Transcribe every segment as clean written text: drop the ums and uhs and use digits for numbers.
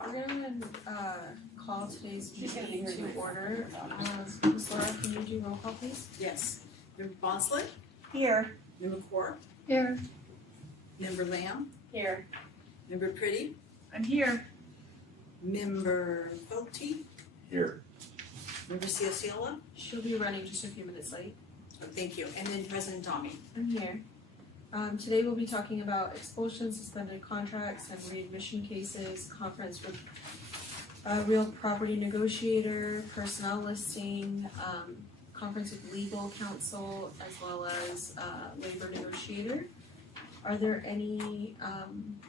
We're gonna call today's meeting to order. Ms. Laura, can you do roll call, please? Yes. Member Bonsley? Here. Member Core? Here. Member Lamb? Here. Member Pretty? I'm here. Member Bolte? Here. Member Ciaciola? She'll be running just a few minutes late. Oh, thank you. And then President Tommy. I'm here. Today we'll be talking about expulsion, suspended contracts, and readmission cases, conference with real property negotiator, personnel listing, conference with legal counsel, as well as labor negotiator. Are there any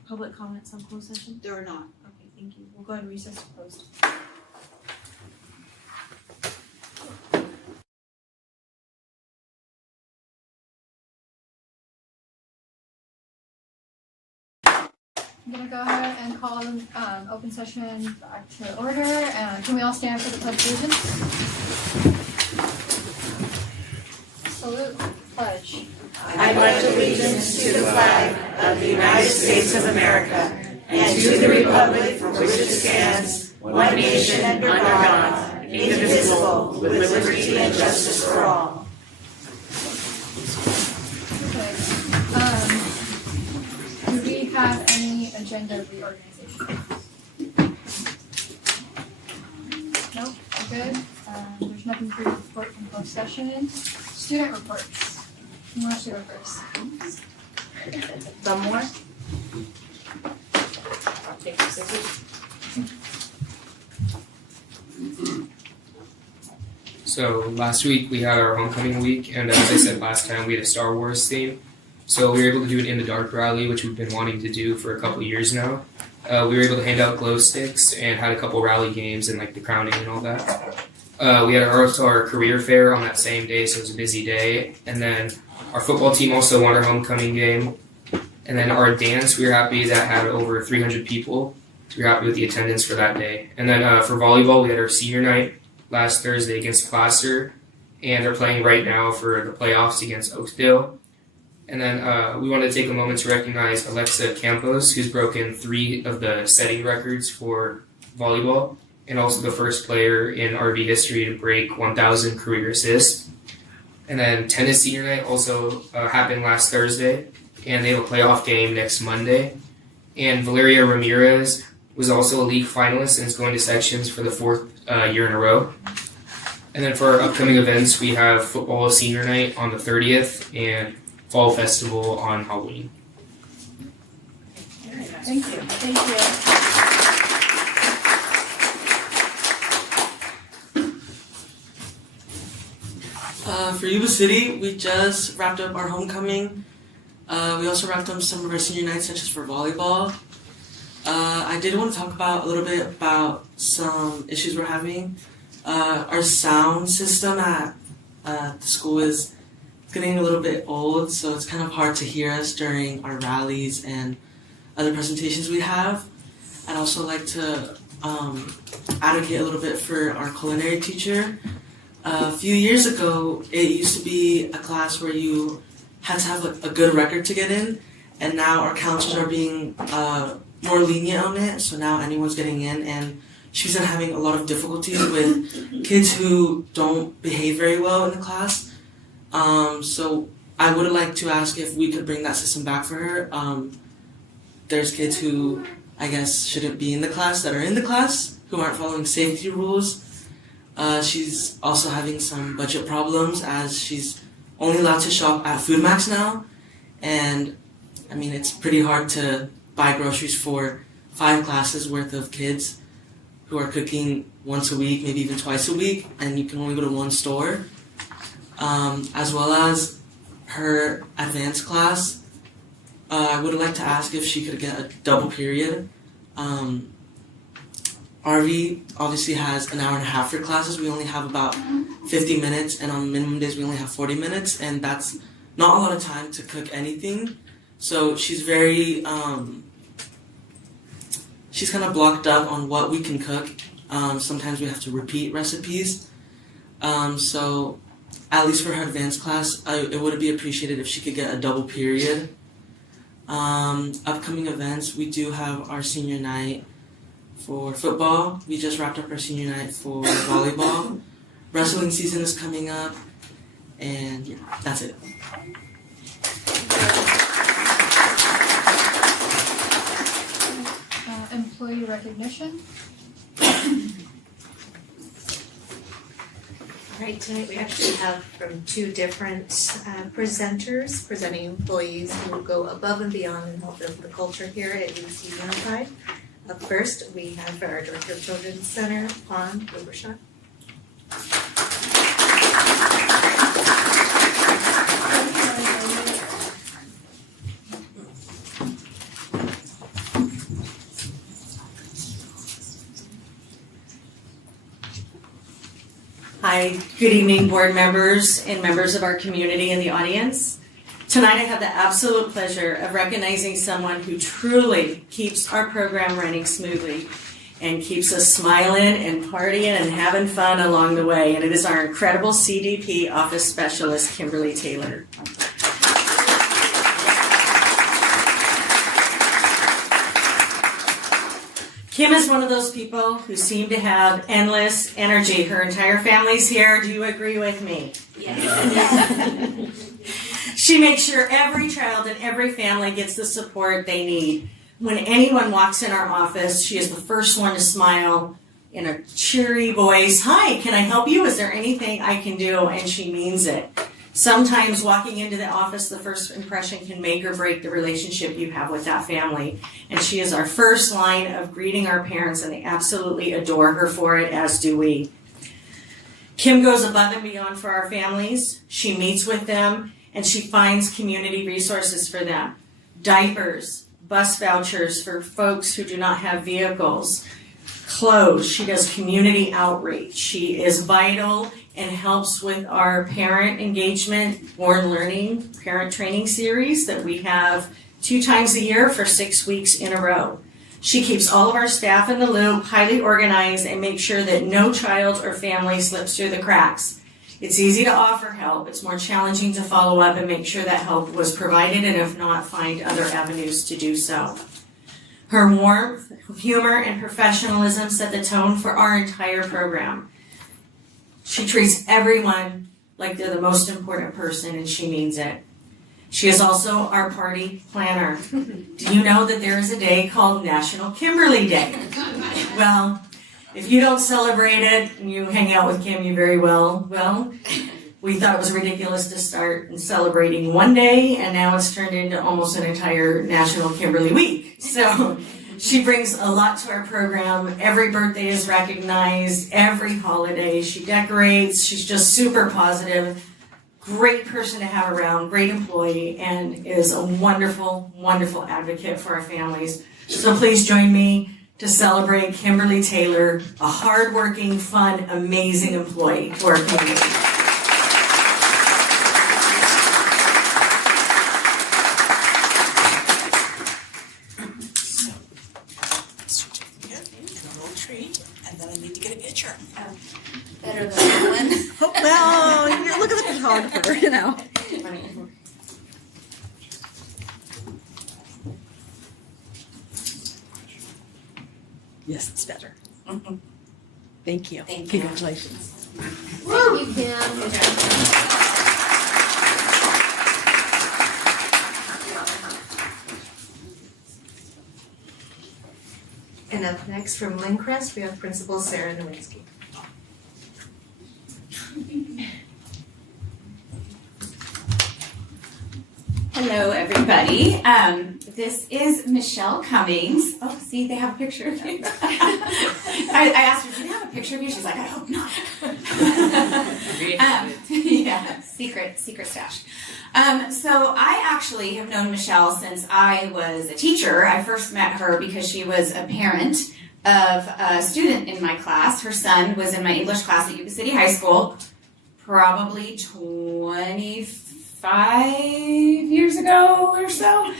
public comments on closed session? There are not. Okay, thank you. We'll go ahead and recess to closed. I'm gonna go ahead and call open session back to order. Can we all stand for the pledge of allegiance? Salute, pledge. I pledge allegiance to the flag of the United States of America and to the republic for which it stands, one nation under God, indivisible, with liberty and justice for all. Okay. Do we have any agenda reorganization? Nope, we're good. There's nothing to report from closed session. Student reports. Who wants to go first? Some more? I'll take the scissors. So last week we had our homecoming week, and as I said last time, we had a Star Wars theme. So we were able to do an In the Dark rally, which we've been wanting to do for a couple of years now. We were able to hand out glow sticks and had a couple rally games and like the crowning and all that. We had our career fair on that same day, so it was a busy day. And then our football team also won our homecoming game. And then our dance, we were happy that had over 300 people. So we were happy with the attendance for that day. And then for volleyball, we had our senior night last Thursday against Placer, and are playing right now for the playoffs against Oakdale. And then we wanted to take a moment to recognize Alexa Campos, who's broken 3 of the setting records for volleyball, and also the first player in RV history to break 1,000 career assists. And then tennis senior night also happened last Thursday, and they have a playoff game next Monday. And Valeria Ramirez was also a league finalist and is going to sections for the 4th year in a row. And then for our upcoming events, we have football senior night on the 30th and fall festival on Halloween. Thank you. Thank you. For Yuba City, we just wrapped up our homecoming. We also wrapped up some of our senior nights, such as for volleyball. I did want to talk a little bit about some issues we're having. Our sound system at the school is getting a little bit old, so it's kind of hard to hear us during our rallies and other presentations we have. I'd also like to advocate a little bit for our culinary teacher. A few years ago, it used to be a class where you had to have a good record to get in, and now our counselors are being more lenient on it, so now anyone's getting in, and she's been having a lot of difficulties with kids who don't behave very well in the class. So I would like to ask if we could bring that system back for her. There's kids who I guess shouldn't be in the class that are in the class, who aren't following safety rules. She's also having some budget problems as she's only allowed to shop at Food Max now, and I mean it's pretty hard to buy groceries for 5 classes worth of kids who are cooking once a week, maybe even twice a week, and you can only go to one store. As well as her advanced class, I would like to ask if she could get a double period. RV obviously has an hour and a half for classes. We only have about 50 minutes, and on minimum days we only have 40 minutes, and that's not a lot of time to cook anything. So she's very, she's kind of blocked up on what we can cook. Sometimes we have to repeat recipes. So at least for her advanced class, it would be appreciated if she could get a double period. Upcoming events, we do have our senior night For football, we just wrapped up our senior night for volleyball. Wrestling season is coming up, and yeah, that's it. Employee recognition. All right, tonight we actually have from two different presenters presenting employees who go above and beyond and help build the culture here at UC Unified. Up first, we have our Director of Children's Center, Pond Overshot. Hi, good evening, board members and members of our community in the audience. Tonight I have the absolute pleasure of recognizing someone who truly keeps our program running smoothly and keeps us smiling and partying and having fun along the way. And it is our incredible CDP office specialist, Kimberly Taylor. Kim is one of those people who seem to have endless energy. Her entire family's here. Do you agree with me? Yes. She makes sure every child and every family gets the support they need. When anyone walks in our office, she is the first one to smile in a cheery voice. Hi, can I help you? Is there anything I can do? And she means it. Sometimes walking into the office, the first impression can make or break the relationship you have with that family. And she is our first line of greeting our parents, and they absolutely adore her for it, as do we. Kim goes above and beyond for our families. She meets with them, and she finds community resources for them. Diapers, bus vouchers for folks who do not have vehicles, clothes. She does community outreach. She is vital and helps with our parent engagement, Born Learning parent training series that we have 2 times a year for 6 weeks in a row. She keeps all of our staff in the loop, highly organized, and makes sure that no child or family slips through the cracks. It's easy to offer help. It's more challenging to follow up and make sure that help was provided, and if not, find other avenues to do so. Her warmth, humor, and professionalism set the tone for our entire program. She treats everyone like they're the most important person, and she means it. She is also our party planner. Do you know that there is a day called National Kimberly Day? Well, if you don't celebrate it and you hang out with Kim, you very well. Well, we thought it was ridiculous to start celebrating one day, and now it's turned into almost an entire National Kimberly Week. So she brings a lot to our program. Every birthday is recognized, every holiday. She decorates. She's just super positive. Great person to have around, great employee, and is a wonderful, wonderful advocate for our families. So please join me to celebrate Kimberly Taylor, a hardworking, fun, amazing employee to our community. Certificate and a little tree, and then I need to get a picture. Better than that one. Oh, well, look at the photographer, you know. Yes, it's better. Thank you. Thank you. Congratulations. Thank you, Kim. And up next from Lincrest, we have Principal Sarah Nowinski. Hello, everybody. This is Michelle Cummings. Oh, see, they have a picture of me. I asked her, do they have a picture of you? She's like, I hope not. Yeah, secret stash. So I actually have known Michelle since I was a teacher. I first met her because she was a parent of a student in my class. Her son was in my English class at Yuba City High School, probably 25 years ago or so.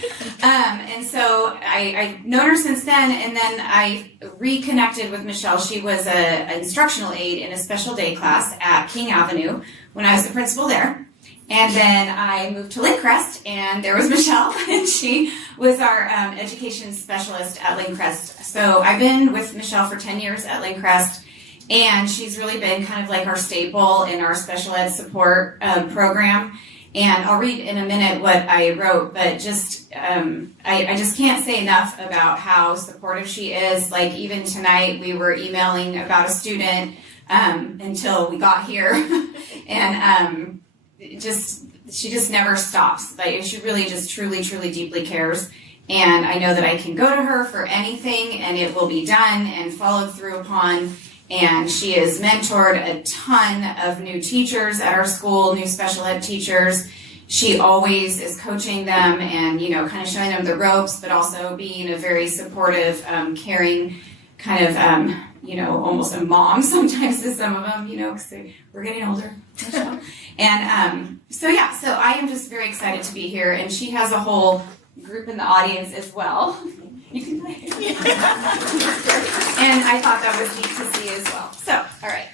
And so I've known her since then, and then I reconnected with Michelle. She was an instructional aide in a special day class at King Avenue when I was the principal there. And then I moved to Lindcrest, and there was Michelle, and she was our education specialist at Lindcrest. So I've been with Michelle for 10 years at Lindcrest, and she's really been kind of like our staple in our special ed support program. And I'll read in a minute what I wrote, but just I just can't say enough about how supportive she is. Like even tonight, we were emailing about a student until we got here, and she just never stops. Like she really just truly deeply cares. And I know that I can go to her for anything, and it will be done and followed through upon. And she has mentored a ton of new teachers at our school, new special ed teachers. She always is coaching them and, kind of showing them the ropes, but also being a very supportive, caring kind of, almost a mom sometimes to some of them, because we're getting older. And so I am just very excited to be here. And she has a whole group in the audience as well. You can play. And I thought that was neat to see as well. So, all right.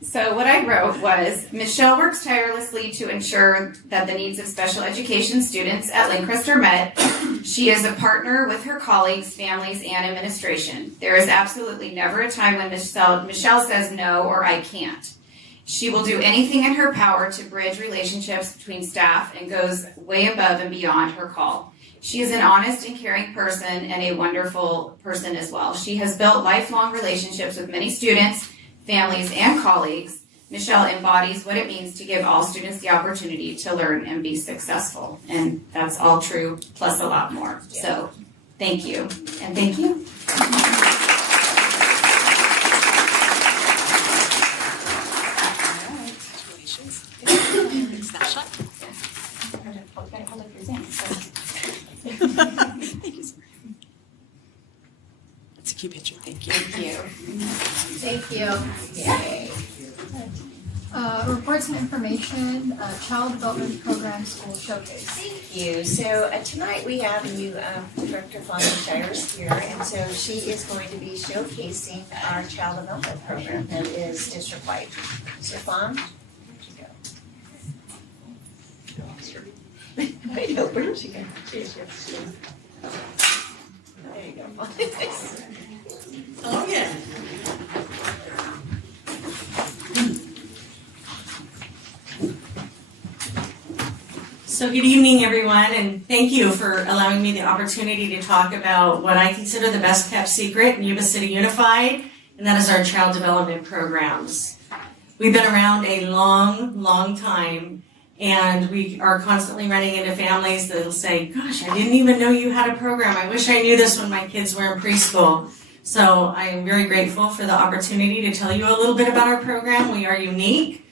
So what I wrote was, Michelle works tirelessly to ensure that the needs of special education students at Lindcrest are met. She is a partner with her colleagues, families, and administration. There is absolutely never a time when Michelle says no or I can't. She will do anything in her power to bridge relationships between staff and goes way above and beyond her call. She is an honest and caring person and a wonderful person as well. She has built lifelong relationships with many students, families, and colleagues. Michelle embodies what it means to give all students the opportunity to learn and be successful. And that's all true, plus a lot more. So thank you, and thank you. Snapshot. It's a cute picture. Thank you. Thank you. Yay. Reports and information, Child Development Program School Showcase. Thank you. So tonight we have a new Director Fonda Shires here, and so she is going to be showcasing our Child Development Program that is district-wide. So Fawn, where'd you go? I know, where'd she go? There you go. Oh, yeah. So good evening, everyone, and thank you for allowing me the opportunity to talk about what I consider the best kept secret in Yuba City Unified, and that is our child development programs. We've been around a long time, and we are constantly running into families that will say, gosh, I didn't even know you had a program. I wish I knew this when my kids were in preschool. So I am very grateful for the opportunity to tell you a little bit about our program. We are unique.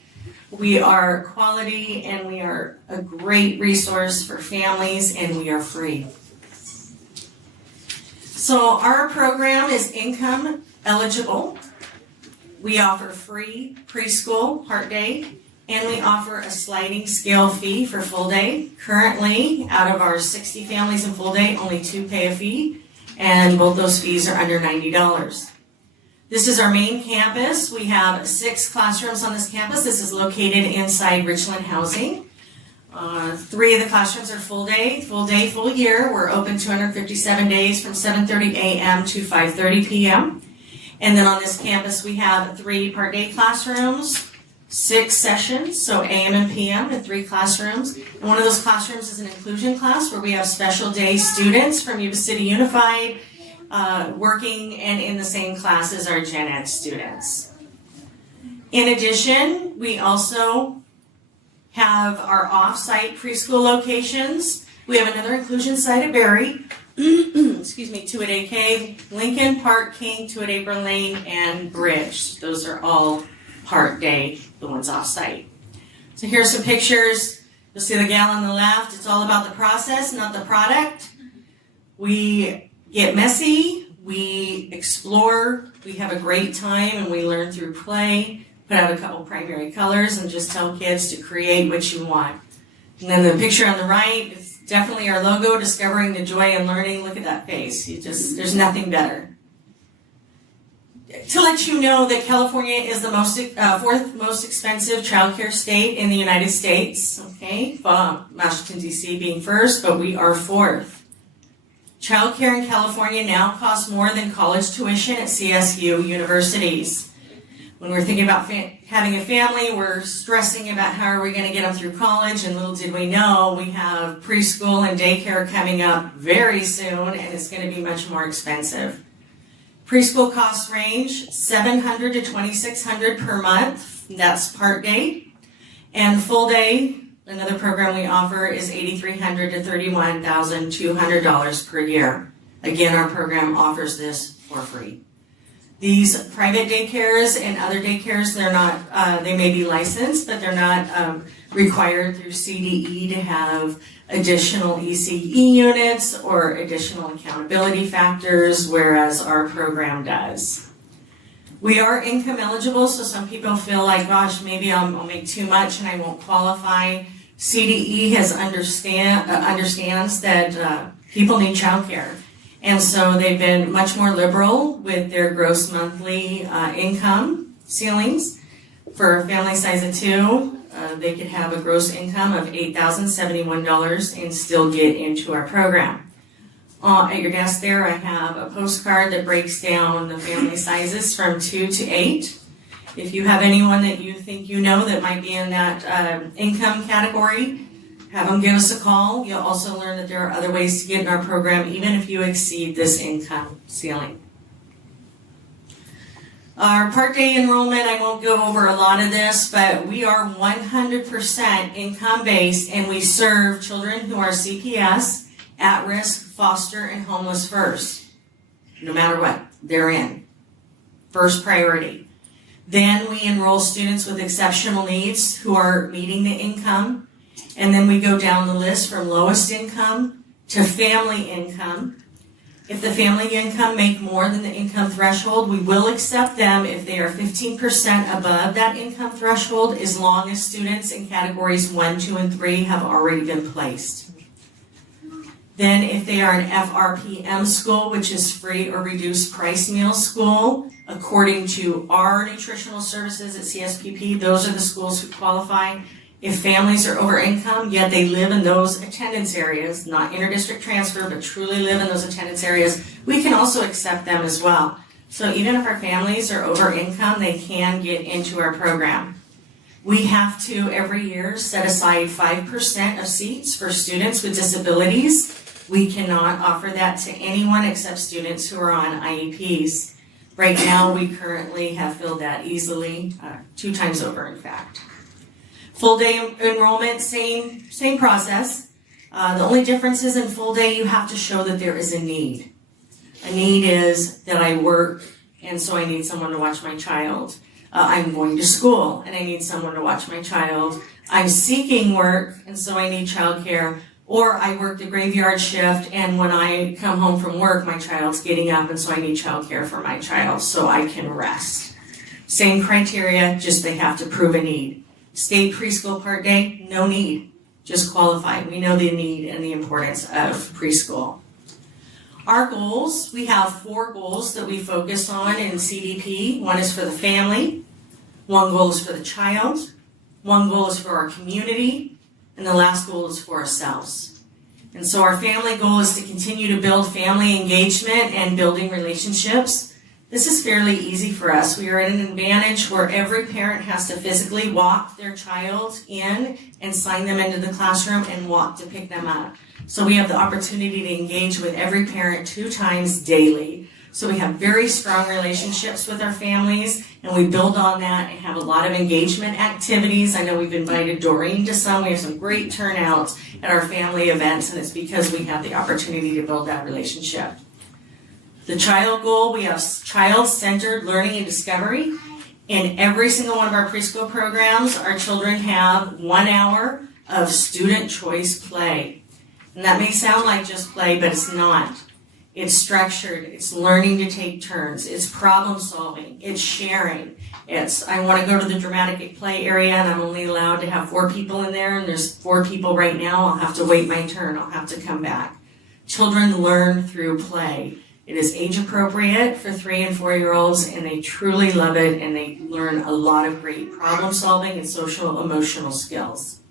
We are quality, and we are a great resource for families, and we are free. So our program is income eligible. We offer free preschool part day, and we offer a sliding scale fee for full day. Currently, out of our 60 families in full day, only 2 pay a fee, and both those fees are under $90. This is our main campus. We have 6 classrooms on this campus. This is located inside Richland Housing. 3 of the classrooms are full day, full year. We're open 257 days from 7:30 a.m. to 5:30 p.m. And then on this campus, we have 3 part day classrooms, 6 sessions, so AM and PM in 3 classrooms. And one of those classrooms is an inclusion class where we have special day students from Yuba City Unified working and in the same class as our Gen Ed students. In addition, we also have our off-site preschool locations. We have another inclusion site at Berry, 2 at AK, Lincoln, Park, King, 2 at Apron Lane, and Bridge. Those are all part day, the ones off-site. So here's some pictures. You'll see the gal on the left. It's all about the process, not the product. We get messy, we explore, we have a great time, and we learn through play. Put out a couple primary colors and just tell kids to create what you want. And then the picture on the right is definitely our logo, Discovering the Joy in Learning. Look at that face. There's nothing better. to let you know that California is the fourth most expensive childcare state in the United States. Okay, Washington D.C. being first, but we are fourth. Childcare in California now costs more than college tuition at CSU universities. When we're thinking about having a family, we're stressing about how are we going to get them through college, and little did we know we have preschool and daycare coming up very soon, and it's going to be much more expensive. Preschool costs range $700 to $2,600 per month. That's part day. And full day, another program we offer, is $8,300 to $31,200 per year. Again, our program offers this for free. These private daycares and other daycares, they're not, they may be licensed, but they're not required through CDE to have additional ECE units or additional accountability factors, whereas our program does. We are income eligible, so some people feel like, gosh, maybe I'll make too much and I won't qualify. CDE understands that people need childcare. And so they've been much more liberal with their gross monthly income ceilings. For a family size of 2, they could have a gross income of $8,071 and still get into our program. At your desk there, I have a postcard that breaks down the family sizes from 2 to 8. If you have anyone that you think you know that might be in that income category, have them give us a call. You'll also learn that there are other ways to get in our program, even if you exceed this income ceiling. Our part day enrollment, I won't go over a lot of this, but we are 100% income based, and we serve children who are CPS, at risk, foster, and homeless first. No matter what they're in. First priority. Then we enroll students with exceptional needs who are meeting the income. And then we go down the list from lowest income to family income. If the family income make more than the income threshold, we will accept them if they are 15% above that income threshold, as long as students in categories 1, 2, and 3 have already been placed. Then if they are an FRPM school, which is free or reduced price meal school, according to our nutritional services at CSPP, those are the schools who qualify. If families are over income, yet they live in those attendance areas, not interdistrict transfer, but truly live in those attendance areas, we can also accept them as well. So even if our families are over income, they can get into our program. We have to, every year, set aside 5% of seats for students with disabilities. We cannot offer that to anyone except students who are on IEPs. Right now, we currently have filled that easily, 2 times over, in fact. Full day enrollment, same process. The only difference is in full day, you have to show that there is a need. A need is that I work, and so I need someone to watch my child. I'm going to school, and I need someone to watch my child. I'm seeking work, and so I need childcare. Or I work the graveyard shift, and when I come home from work, my child's getting up, and so I need childcare for my child so I can rest. Same criteria, just they have to prove a need. State preschool part day, no need, just qualify. We know the need and the importance of preschool. Our goals, we have 4 goals that we focus on in CDP. 1 is for the family, 1 goal is for the child, 1 goal is for our community, and the last goal is for ourselves. And so our family goal is to continue to build family engagement and building relationships. This is fairly easy for us. We are at an advantage where every parent has to physically walk their child in and sign them into the classroom and walk to pick them up. So we have the opportunity to engage with every parent 2 times daily. So we have very strong relationships with our families, and we build on that and have a lot of engagement activities. I know we've invited Doreen to some. We have some great turnouts at our family events, and it's because we have the opportunity to build that relationship. The child goal, we have child-centered learning and discovery. In every single one of our preschool programs, our children have 1 hour of student choice play. And that may sound like just play, but it's not. It's structured, it's learning to take turns, it's problem solving, it's sharing. It's, I want to go to the dramatic play area and I'm only allowed to have 4 people in there, and there's 4 people right now, I'll have to wait my turn, I'll have to come back. Children learn through play. It is age appropriate for 3 and 4-year-olds, and they truly love it, and they learn a lot of great problem solving and social emotional skills.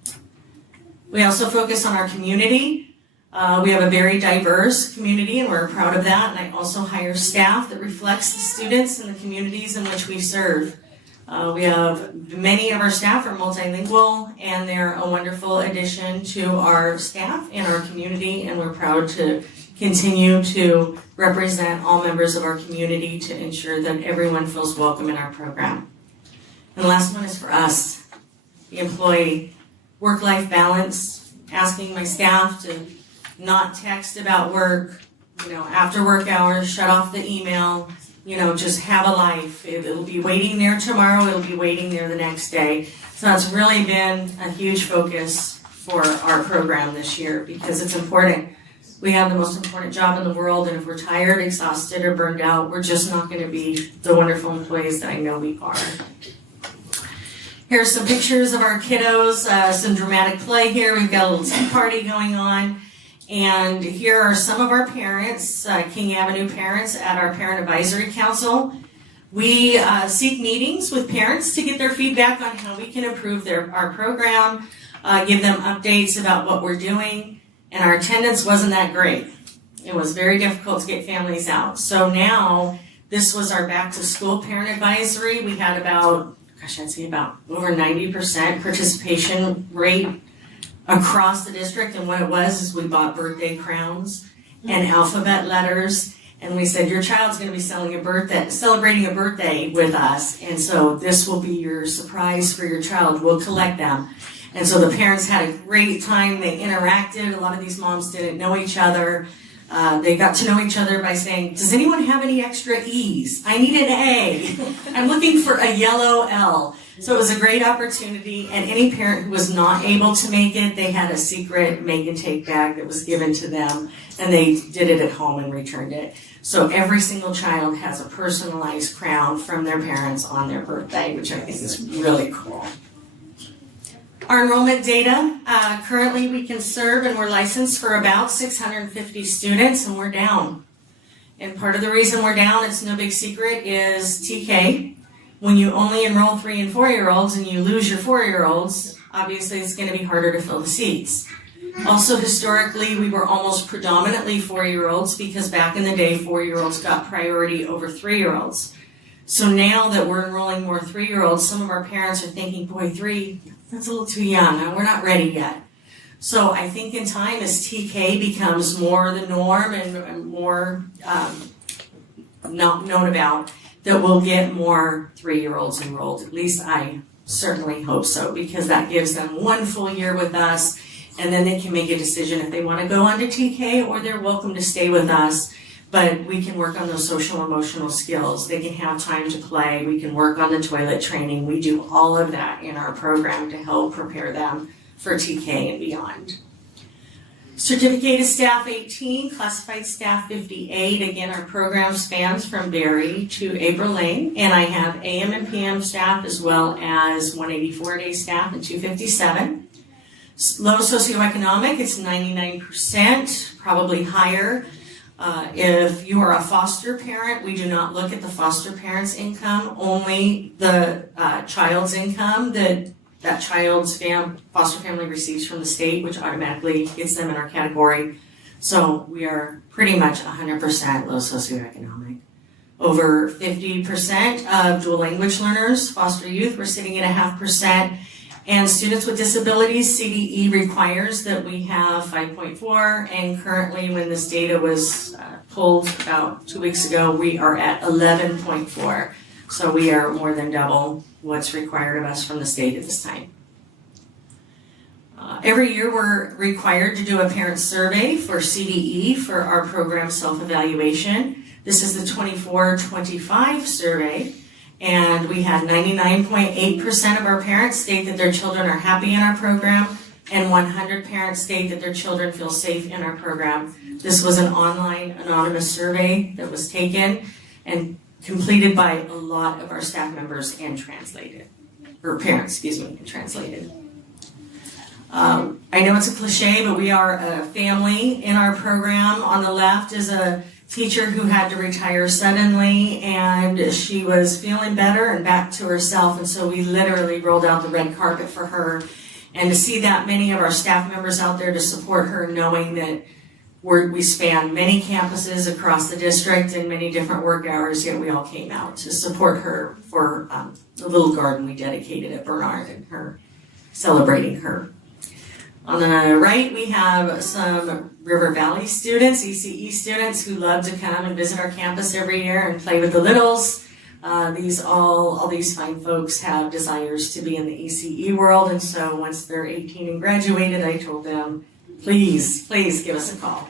We also focus on our community. We have a very diverse community, and we're proud of that. And I also hire staff that reflects the students and the communities in which we serve. We have many of our staff are multilingual, and they're a wonderful addition to our staff and our community, and we're proud to continue to represent all members of our community to ensure that everyone feels welcome in our program. And the last one is for us, the employee. Work-life balance, asking my staff to not text about work, after work hours, shut off the email, just have a life. It'll be waiting there tomorrow, it'll be waiting there the next day. So that's really been a huge focus for our program this year because it's important. We have the most important job in the world, and if we're tired, exhausted, or burned out, we're just not going to be the wonderful employees that I know we are. Here's some pictures of our kiddos, some dramatic play here. We've got a little tea party going on. And here are some of our parents, King Avenue parents at our Parent Advisory Council. We seek meetings with parents to get their feedback on how we can improve our program, give them updates about what we're doing. And our attendance wasn't that great. It was very difficult to get families out. So now, this was our back to school parent advisory. We had about over 90% participation rate across the district. And what it was is we bought birthday crowns and alphabet letters. And we said, your child's going to be celebrating a birthday with us. And so this will be your surprise for your child. We'll collect them. And so the parents had a great time. They interacted. A lot of these moms didn't know each other. They got to know each other by saying, does anyone have any extra E's? I need an A. I'm looking for a yellow L. So it was a great opportunity, and any parent who was not able to make it, they had a secret make and take bag that was given to them, and they did it at home and returned it. So every single child has a personalized crown from their parents on their birthday, which I think is really cool. Our enrollment data, currently we can serve and we're licensed for about 650 students, and we're down. And part of the reason we're down, it's no big secret, is TK. When you only enroll 3 and 4-year-olds and you lose your 4-year-olds, obviously it's going to be harder to fill the seats. Also, historically, we were almost predominantly 4-year-olds because back in the day, 4-year-olds got priority over 3-year-olds. So now that we're enrolling more 3-year-olds, some of our parents are thinking, boy, 3, that's a little too young, and we're not ready yet. So I think in time, as TK becomes more the norm and more not known about, that we'll get more 3-year-olds enrolled. At least I certainly hope so, because that gives them 1 full year with us, and then they can make a decision if they want to go on to TK or they're welcome to stay with us. But we can work on those social emotional skills. They can have time to play. We can work on the toilet training. We do all of that in our program to help prepare them for TK and beyond. Certificated staff 18, classified staff 58. Again, our program spans from Barry to April Lane, and I have AM and PM staff as well as 184-day staff and 257. Low socioeconomic, it's 99%, probably higher. If you are a foster parent, we do not look at the foster parent's income, only the child's income that child's foster family receives from the state, which automatically gets them in our category. So we are pretty much 100% low socioeconomic. Over 50% of dual language learners, foster youth, we're sitting at 0.5%. And students with disabilities, CDE requires that we have 5.4, and currently when this data was pulled about 2 weeks ago, we are at 11.4. So we are more than double what's required of us from the state at this time. Every year we're required to do a parent survey for CDE for our program self-evaluation. This is the 24-25 survey. And we had 99.8% of our parents state that their children are happy in our program, and 100 parents state that their children feel safe in our program. This was an online anonymous survey that was taken and completed by a lot of our staff members and translated, or parents, and translated. I know it's a cliche, but we are a family in our program. On the left is a teacher who had to retire suddenly, and she was feeling better and back to herself, and so we literally rolled out the red carpet for her. And to see that many of our staff members out there to support her, knowing that we span many campuses across the district and many different work hours, yet we all came out to support her for the little garden we dedicated at Bernard and her celebrating her. On the right, we have some River Valley students, ECE students, who love to come and visit our campus every year and play with the littles. All these fine folks have desires to be in the ECE world, and so once they're 18 and graduated, I told them, please give us a call.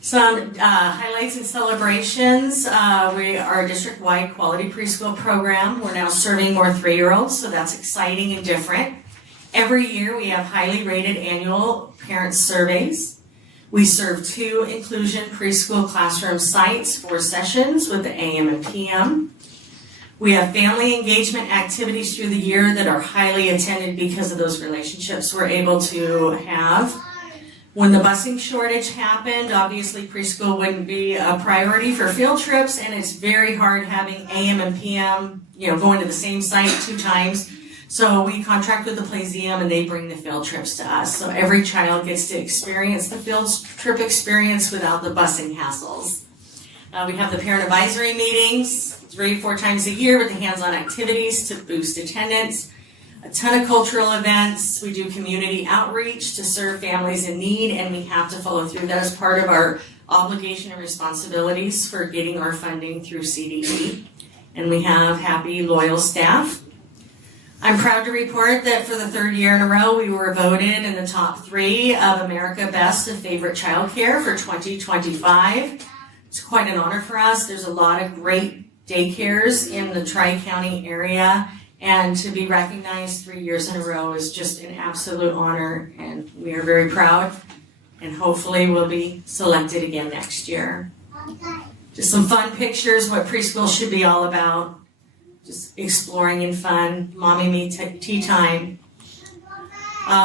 Some highlights and celebrations. We are a district-wide quality preschool program. We're now serving more 3-year-olds, so that's exciting and different. Every year we have highly rated annual parent surveys. We serve 2 inclusion preschool classroom sites, 4 sessions with the AM and PM. We have family engagement activities through the year that are highly attended because of those relationships we're able to have. When the busing shortage happened, obviously preschool wouldn't be a priority for field trips, and it's very hard having AM and PM, going to the same site 2 times. So we contract with the Playseum and they bring the field trips to us. So every child gets to experience the field trip experience without the busing hassles. We have the parent advisory meetings 3-4 times a year with the hands-on activities to boost attendance. A ton of cultural events. We do community outreach to serve families in need, and we have to follow through. That is part of our obligation and responsibilities for getting our funding through CDE. And we have happy, loyal staff. I'm proud to report that for the 3rd year in a row, we were voted in the top 3 of America Best of Favorite Childcare for 2025. It's quite an honor for us. There's a lot of great daycares in the Tri-County area, and to be recognized 3 years in a row is just an absolute honor, and we are very proud, and hopefully we'll be selected again next year. Just some fun pictures, what preschool should be all about. Just exploring and fun, mommy me tea time.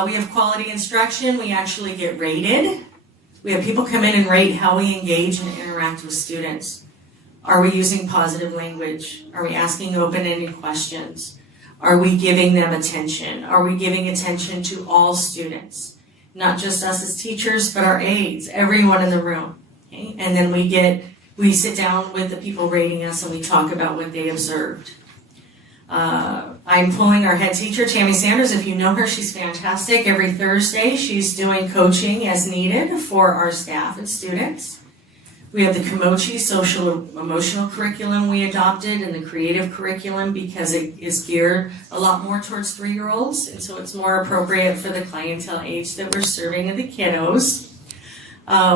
We have quality instruction. We actually get rated. We have people come in and rate how we engage and interact with students. Are we using positive language? Are we asking open-ended questions? Are we giving them attention? Are we giving attention to all students? Not just us as teachers, but our aides, everyone in the room. Okay? And then we sit down with the people rating us and we talk about what they observed. I'm pulling our head teacher, Tammy Sanders. If you know her, she's fantastic. Every Thursday, she's doing coaching as needed for our staff and students. We have the Komochi social emotional curriculum we adopted and the creative curriculum because it is geared a lot more towards 3-year-olds, and so it's more appropriate for the clientele age that we're serving of the kiddos.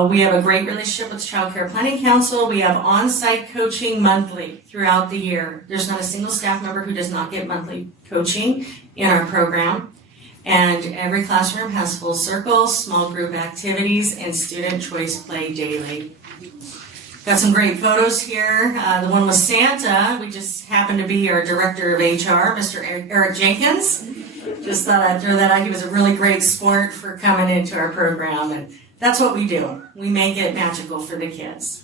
We have a great relationship with Child Care Planning Council. We have on-site coaching monthly throughout the year. There's not a single staff member who does not get monthly coaching in our program. And every classroom has full circles, small group activities, and student choice play daily. Got some great photos here. The one with Santa, we just happened to be our director of HR, Mr. Eric Jenkins. Just thought I'd throw that out. He was a really great sport for coming into our program, and that's what we do. We make it magical for the kids.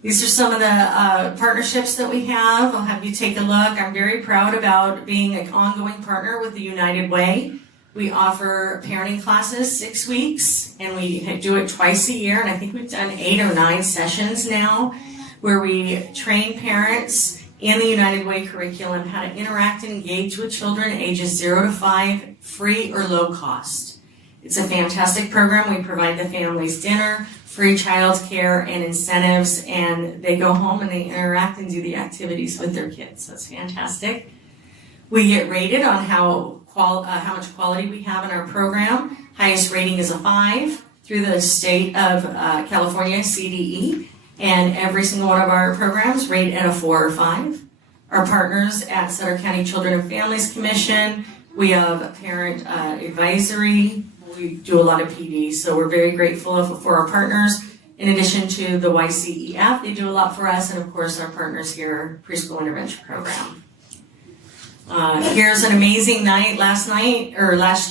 These are some of the partnerships that we have. I'll have you take a look. I'm very proud about being an ongoing partner with the United Way. We offer parenting classes 6 weeks, and we do it twice a year, and I think we've done 8 or 9 sessions now where we train parents in the United Way curriculum how to interact and engage with children ages 0 to 5, free or low cost. It's a fantastic program. We provide the families dinner, free childcare, and incentives, and they go home and they interact and do the activities with their kids. That's fantastic. We get rated on how much quality we have in our program. Highest rating is a 5 through the state of California, CDE, and every single one of our programs rate at a 4 or 5. Our partners at Sutter County Children and Families Commission, we have parent advisory. We do a lot of PD, so we're very grateful for our partners. In addition to the YCEF, they do a lot for us, and of course our partners here, Preschool Intervention Program. Here's an amazing night last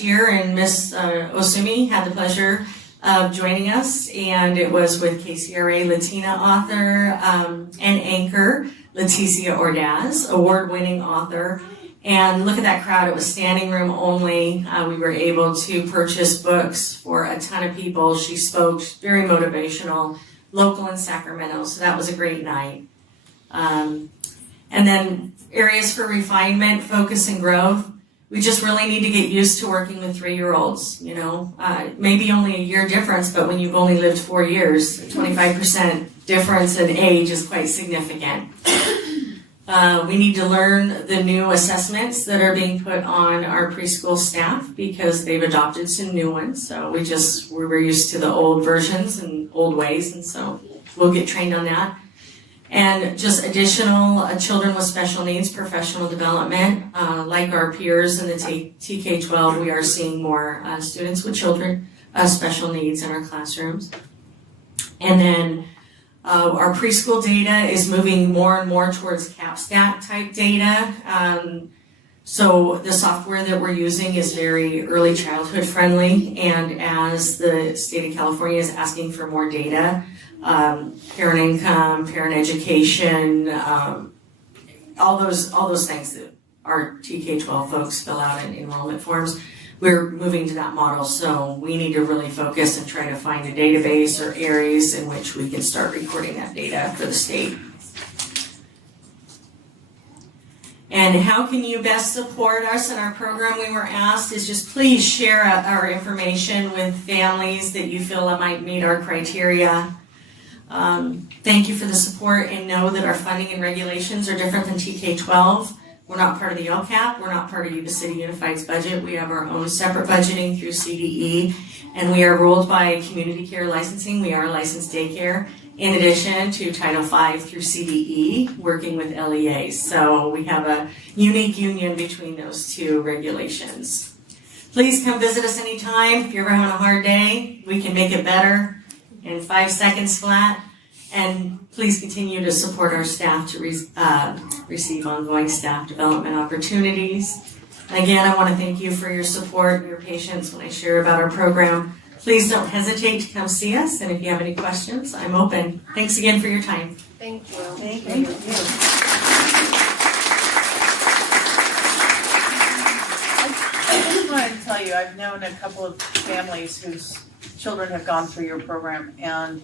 year, and Miss Osumi had the pleasure joining us, and it was with KCRA Latina author and anchor Leticia Ordaz, award-winning author. And look at that crowd, it was standing room only. We were able to purchase books for a ton of people. She spoke, very motivational, local in Sacramento, so that was a great night. And then areas for refinement, focus, and growth. We just really need to get used to working with 3-year-olds, you know. Maybe only a year difference, but when you've only lived 4 years, 25% difference in age is quite significant. We need to learn the new assessments that are being put on our preschool staff because they've adopted some new ones. So we were used to the old versions and old ways, and so we'll get trained on that. And just additional children with special needs, professional development. Like our peers in the TK-12, we are seeing more students with children, special needs in our classrooms. And then our preschool data is moving more and more towards CAPSTAT type data. So the software that we're using is very early childhood friendly, and as the state of California is asking for more data, parent income, parent education, all those things that our TK-12 folks fill out in enrollment forms, we're moving to that model. So we need to really focus and try to find a database or areas in which we can start recording that data for the state. And how can you best support us in our program? We were asked is just please share our information with families that you feel might meet our criteria. Thank you for the support, and know that our funding and regulations are different than TK-12. We're not part of the LCAP. We're not part of Yuba City Unified's budget. We have our own separate budgeting through CDE, and we are ruled by community care licensing. We are a licensed daycare, in addition to Title V through CDE, working with LEAs. So we have a unique union between those two regulations. Please come visit us anytime. If you're ever having a hard day, we can make it better in 5 seconds flat. And please continue to support our staff to receive ongoing staff development opportunities. And again, I want to thank you for your support and your patience when I share about our program. Please don't hesitate to come see us, and if you have any questions, I'm open. Thanks again for your time. Thank you. Thank you. I just wanted to tell you, I've known a couple of families whose children have gone through your program, and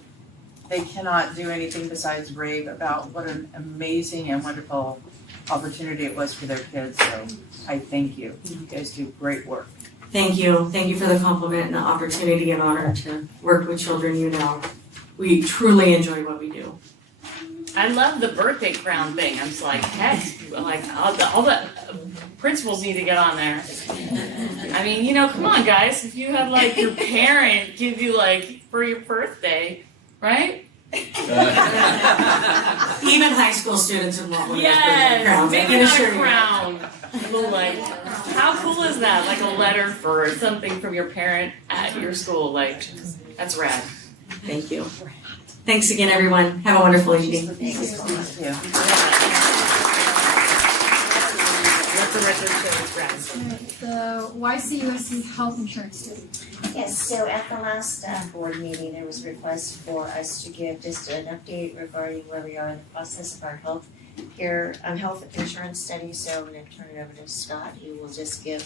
they cannot do anything besides rave about what an amazing and wonderful opportunity it was for their kids. So I thank you. You guys do great work. Thank you. Thank you for the compliment and the opportunity and honor to work with children you know. We truly enjoy what we do. I love the birthday crown thing. I'm just like, heck, like all the principals need to get on there. I mean, you know, come on, guys. If you have like your parent give you like for your birthday, right? Even high school students would want one of those birthday Yes, crowns. maybe not a crown. But like, how cool is that? Like a letter for something from your parent at your school. Like, that's rad. Thank you. Thanks again, everyone. Have a wonderful evening. Thank you. The YCUSD health insurance study. Yes, so at the last board meeting, there was a request for us to give just an update regarding where we are in the process of our health insurance study. So I'm going to turn it over to Scott, who will just give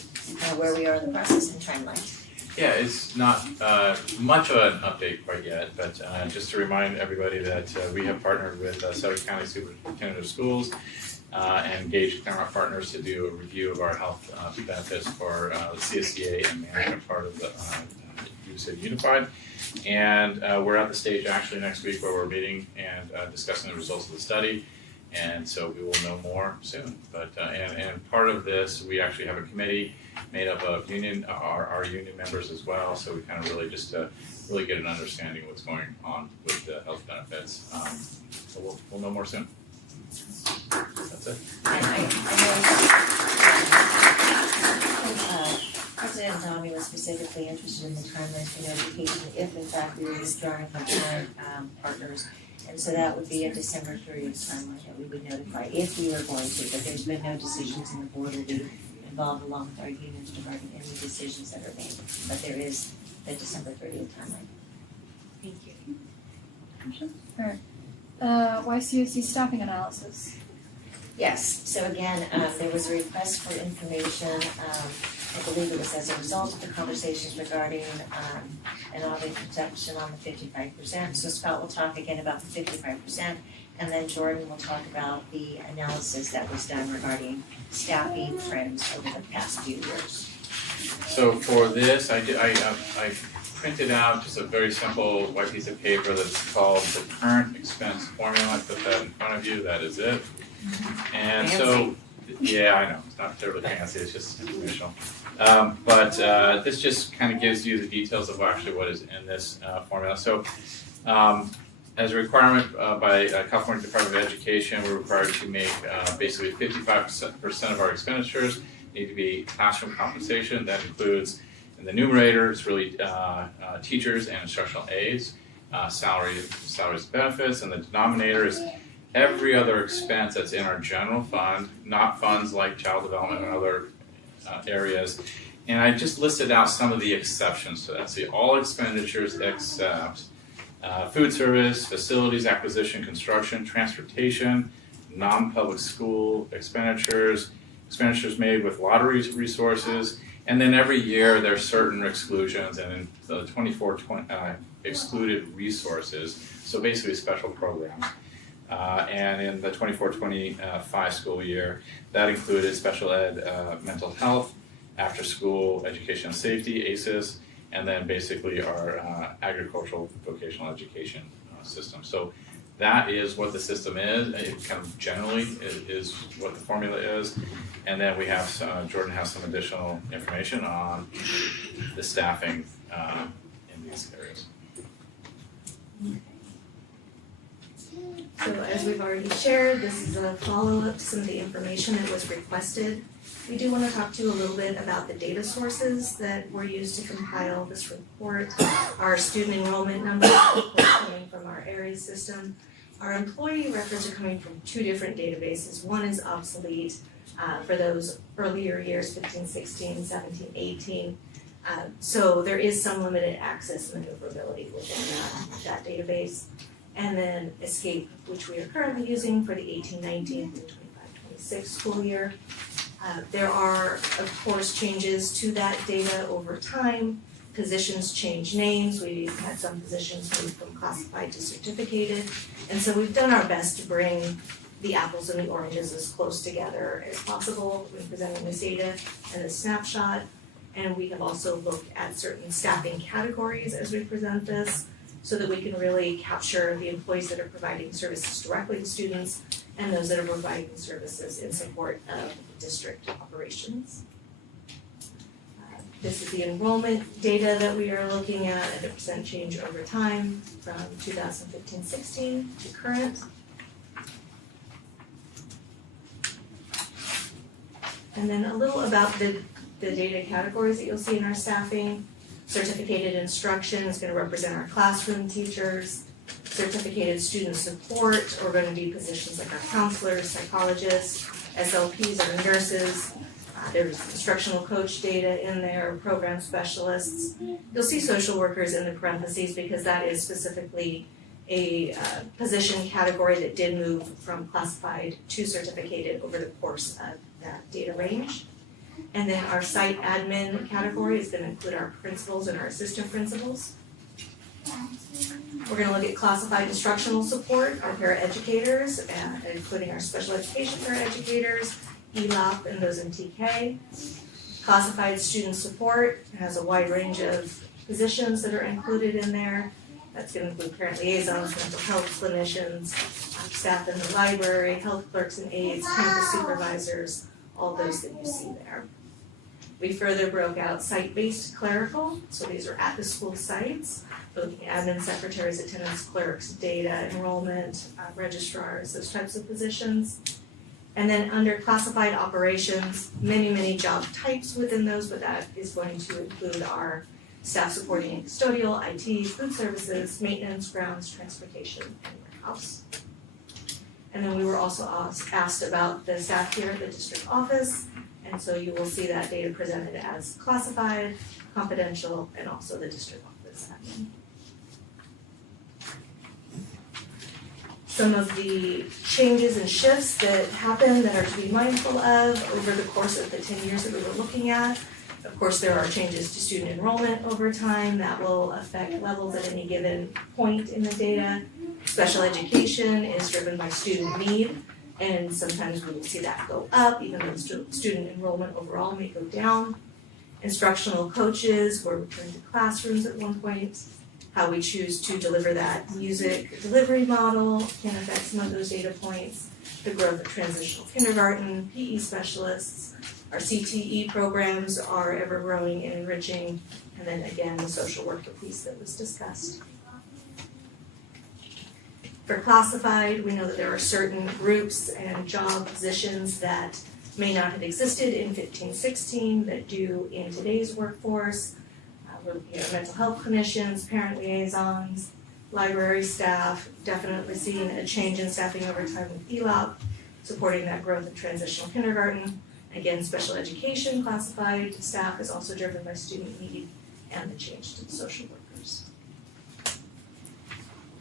where we are in the process and timeline. Yeah, it's not much of an update quite yet, but just to remind everybody that we have partnered with Sauter County Superintendent of Schools and engaged our partners to do a review of our health benefits for the CSDA and management part of the Yuba City Unified. And we're at the stage actually next week where we're meeting and discussing the results of the study. And so we will know more soon. But and part of this, we actually have a committee made up of our union members as well. So we kind of really just really get an understanding of what's going on with the health benefits. So we'll know more soon. That's it. President Zami was specifically interested in the timeline for notification if in fact we were withdrawing from current partners. And so that would be a December 30th timeline that we would notify if we were going to, but there's been no decisions and the board will be involved along with our unions regarding any decisions that are made. But there is the December 30th timeline. Thank you. Alright. YCUSD staffing analysis. Yes, so again, there was a request for information, I believe it was as a result of the conversations regarding, an audit protection on the 55%. So Scott will talk again about the 55%, and then Jordan will talk about the analysis that was done regarding staffing trends over the past few years. So for this, I printed out just a very simple white piece of paper that's called the current expense formula. I put that in front of you, that is it. And so, yeah, I know, it's not terribly fancy, it's just informational. But this just kind of gives you the details of actually what is in this formula. So as a requirement by California Department of Education, we're required to make basically 55% of our expenditures need to be classroom compensation. That includes, in the numerator, it's really teachers and instructional aides, salaries and benefits, and the denominator is every other expense that's in our general fund, not funds like child development and other areas. And I just listed out some of the exceptions to that. See, all expenditures except food service, facilities, acquisition, construction, transportation, non-public school expenditures, expenditures made with lottery resources, and then every year there are certain exclusions, and in the 24-20 excluded resources, so basically special programs. And in the 24-25 school year, that included special ed, mental health, after school education and safety, ACES, and then basically our agricultural vocational education system. So that is what the system is. It kind of generally is what the formula is. And then we have, Jordan has some additional information on the staffing in these areas. So as we've already shared, this is a follow-up to some of the information that was requested. We do want to talk to you a little bit about the data sources that were used to compile this report. Our student enrollment numbers are coming from our ARIES system. Our employee records are coming from two different databases. One is obsolete for those earlier years, 15, 16, 17, 18. So there is some limited access maneuverability within that database. And then Escape, which we are currently using for the 18-19 through 25-26 school year. There are, of course, changes to that data over time. Positions change names. We've had some positions move from classified to certificated. And so we've done our best to bring the apples and the oranges as close together as possible when presenting this data and the snapshot. And we have also looked at certain staffing categories as we present this, so that we can really capture the employees that are providing services directly to students and those that are providing services in support of district operations. This is the enrollment data that we are looking at the percent change over time from 2015-16 to current. And then a little about the data categories that you'll see in our staffing. Certificated instruction is going to represent our classroom teachers. Certificated student support are going to be positions like our counselors, psychologists, SLPs or nurses. There's instructional coach data in there, program specialists. You'll see social workers in the parentheses because that is specifically a position category that did move from classified to certificated over the course of that data range. And then our site admin category is going to include our principals and our assistant principals. We're going to look at classified instructional support, our paraeducators, including our special education paraeducators, ELAP, and those in TK. Classified student support has a wide range of positions that are included in there. That's going to include parent liaisons, mental health clinicians, staff in the library, health clerks and aides, campus supervisors, all those that you see there. We further broke out site-based clerical, so these are at the school sites, looking at admin secretaries, attendance clerks, data, enrollment, registrars, those types of positions. And then under classified operations, many job types within those, but that is going to include our staff supporting and custodial, IT, food services, maintenance, grounds, transportation, and warehouse. And then we were also asked about the staff here at the district office, and so you will see that data presented as classified, confidential, and also the district office admin. some of the changes and shifts that happen that are to be mindful of over the course of the 10 years that we were looking at. Of course, there are changes to student enrollment over time that will affect levels at any given point in the data. Special education is driven by student need, and sometimes we will see that go up, even though student enrollment overall may go down. Instructional coaches were returned to classrooms at one point. How we choose to deliver that music delivery model can affect some of those data points. The growth of transitional kindergarten, PE specialists, our CTE programs are ever growing and enriching, and then again, the social worker piece that was discussed. For classified, we know that there are certain groups and job positions that may not have existed in 15-16 that do in today's workforce. We're looking at mental health clinicians, parent liaisons, library staff, definitely seeing a change in staffing over time with ELOP, supporting that growth of transitional kindergarten. Again, special education classified staff is also driven by student need and the change to the social workers.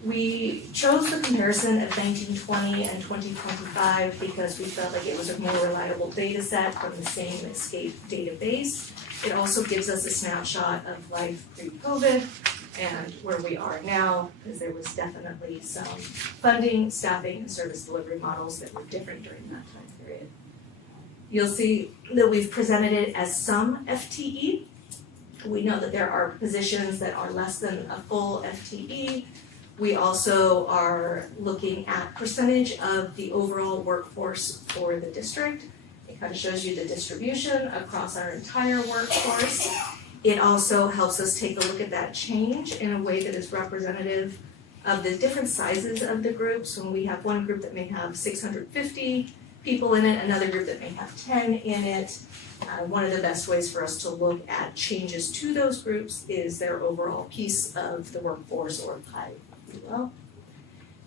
We chose the comparison of 1920 and 2025 because we felt like it was a more reliable data set from the same ESCAPE database. It also gives us a snapshot of life pre-COVID and where we are now, because there was definitely some funding, staffing, and service delivery models that were different during that time period. You'll see that we've presented it as some FTE. We know that there are positions that are less than a full FTE. We also are looking at percentage of the overall workforce for the district. It kind of shows you the distribution across our entire workforce. It also helps us take a look at that change in a way that is representative of the different sizes of the groups. When we have one group that may have 650 people in it, another group that may have 10 in it. One of the best ways for us to look at changes to those groups is their overall piece of the workforce or pie, if you will.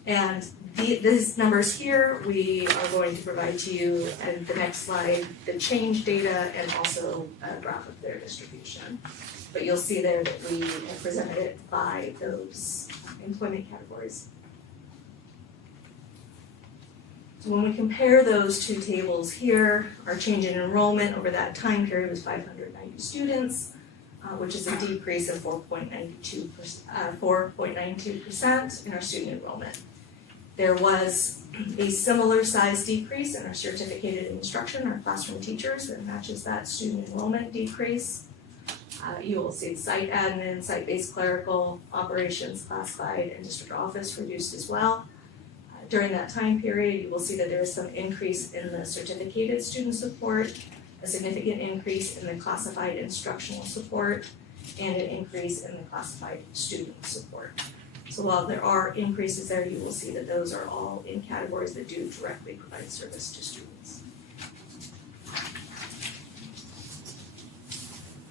And these numbers here, we are going to provide to you and the next slide, the change data and also a graph of their distribution. But you'll see there that we have presented it by those employment categories. So when we compare those two tables here, our change in enrollment over that time period was 590 students, which is a decrease of 4.92% in our student enrollment. There was a similar size decrease in our certificated instruction, our classroom teachers, that matches that student enrollment decrease. You will see site admin, site-based clerical, operations, classified, and district office reduced as well. During that time period, you will see that there is some increase in the certificated student support, a significant increase in the classified instructional support, and an increase in the classified student support. So while there are increases there, you will see that those are all in categories that do directly provide service to students.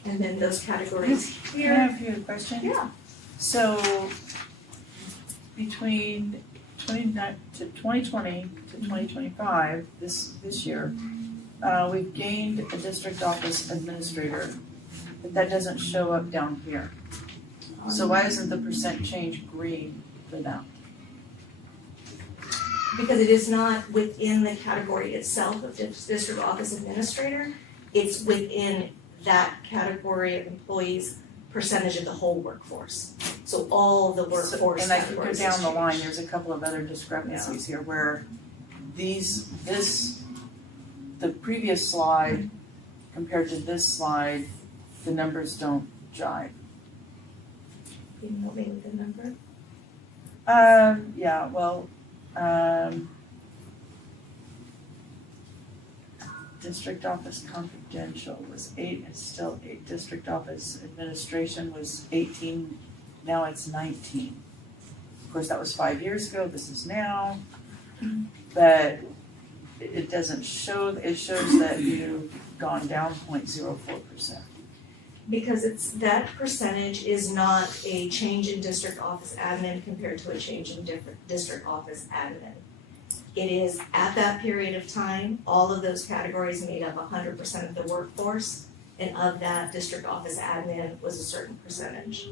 And then those categories Can I here. ask you a question? Yeah. So between 2020 to 2025, this year, we've gained a district office administrator, but that doesn't show up down here. So why isn't the percent change green for them? Because it is not within the category itself of district office administrator, it's within that category of employees percentage of the whole workforce. So all the workforce And I could go categories down has the line, changed. there's a couple of other discrepancies here where the previous slide compared to this slide, the numbers don't jive. Can you help me with the number? Yeah, well, district office confidential was 8, it's still 8. District office administration was 18, now it's 19. Of course, that was 5 years ago, this is now. But it doesn't show, it shows that you've gone down 0.04%. Because it's, that percentage is not a change in district office admin compared to a change in different district office admin. It is at that period of time, all of those categories made up 100% of the workforce, and of that, district office admin was a certain percentage.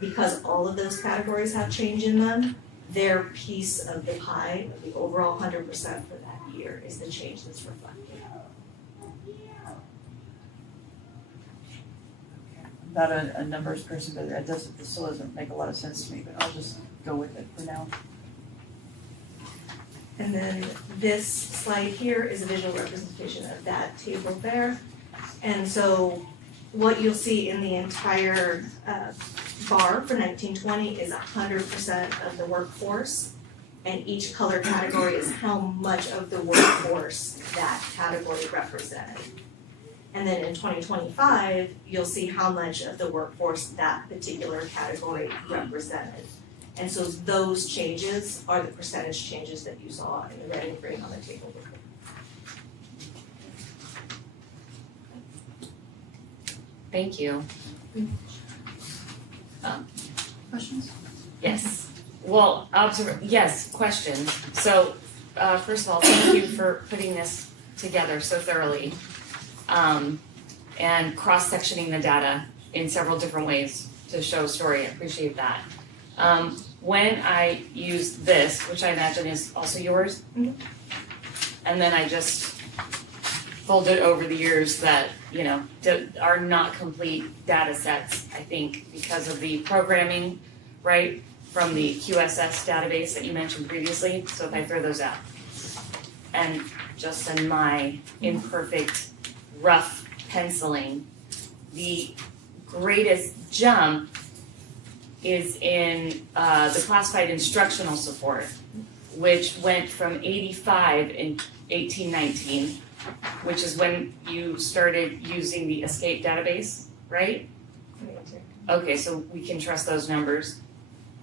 Because all of those categories have change in them, their piece of the pie, of the overall 100% for that year is the change that's reflected. I'm not a numbers person, but this still doesn't make a lot of sense to me, but I'll just go with it for now. And then this slide here is a visual representation of that table there. And so what you'll see in the entire bar for 1920 is 100% of the workforce, and each color category is how much of the workforce that category represented. And then in 2025, you'll see how much of the workforce that particular category represented. And so those changes are the percentage changes that you saw in the red and green on the table before. Thank you. Questions? Yes. Well, yes, questions. So, first of all, thank you for putting this together so thoroughly, and cross-sectioning the data in several different ways to show a story. I appreciate that. When I use this, which I imagine is also yours, Mm-hmm. and then I just folded over the years that, are not complete data sets, I think, because of the programming, right, from the QSS database that you mentioned previously. So if I throw those out, and just in my imperfect, rough penciling, the greatest jump is in the classified instructional support, which went from 85 in 1819, which is when you started using the ESCAPE database, right? Okay, so we can trust those numbers,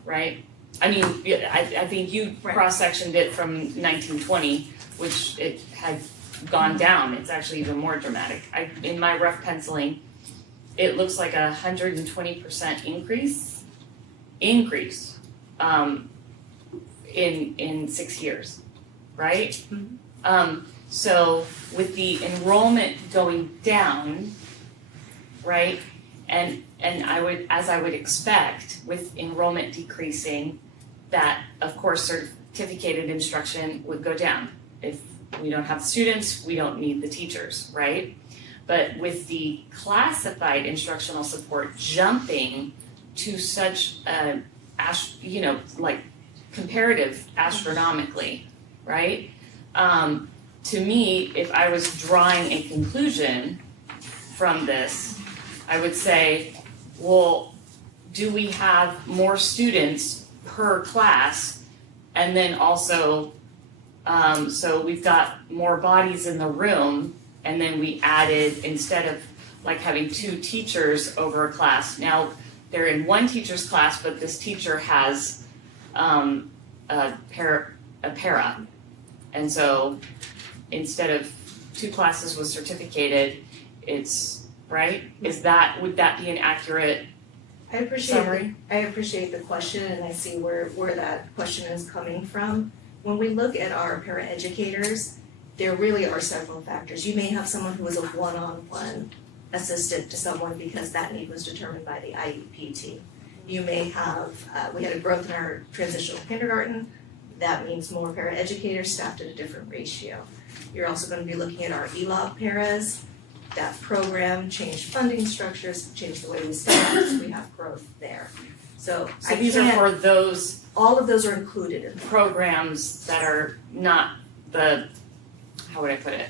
right? I mean, I think you cross-sectioned it from 1920, which it had gone down. It's actually even more dramatic. In my rough penciling, it looks like 120% increase in 6 years, right? Mm-hmm. So with the enrollment going down, right, and I would expect with enrollment decreasing, that of course certificated instruction would go down. If we don't have students, we don't need the teachers, right? But with the classified instructional support jumping to such comparative astronomically, right? To me, if I was drawing a conclusion from this, I would say, well, do we have more students per class? And then also, so we've got more bodies in the room, and then we added, instead of like having 2 teachers over a class, now they're in one teacher's class, but this teacher has a para. And so instead of 2 classes with certificated, it's, right? Would that be an accurate summary? I appreciate the question, and I see where that question is coming from. When we look at our paraeducators, there really are several factors. You may have someone who is a one-on-one assistant to someone because that need was determined by the IEP team. You may have, we had a growth in our transitional kindergarten. That means more paraeducators staffed at a different ratio. You're also going to be looking at our ELOP paras. That program changed funding structures, changed the way we staff, so we have growth there. So these are for those, all of those are included in programs that are not the, how would I put it?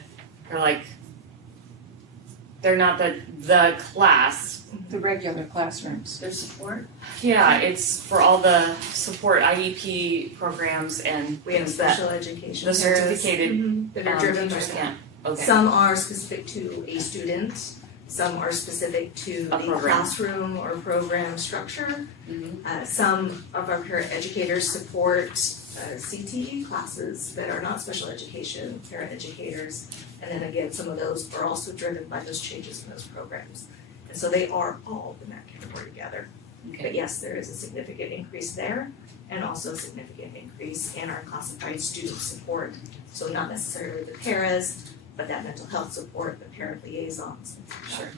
They're not the class. The regular classrooms. their support. Yeah, it's for all the support IEP programs and We have things that special education the paras, certificated that are driven by teachers that. can't. Okay. Some are specific to a student, some are specific to A the program. classroom or program structure. Mhm. Some of our paraeducators support CTE classes that are not special education paraeducators. And then again, some of those are also driven by those changes in those programs. And so they are all in that category together. Okay. But yes, there is a significant increase there, and also a significant increase in our classified student support. So not necessarily the paras, but that mental health support, the parent liaisons. Sure.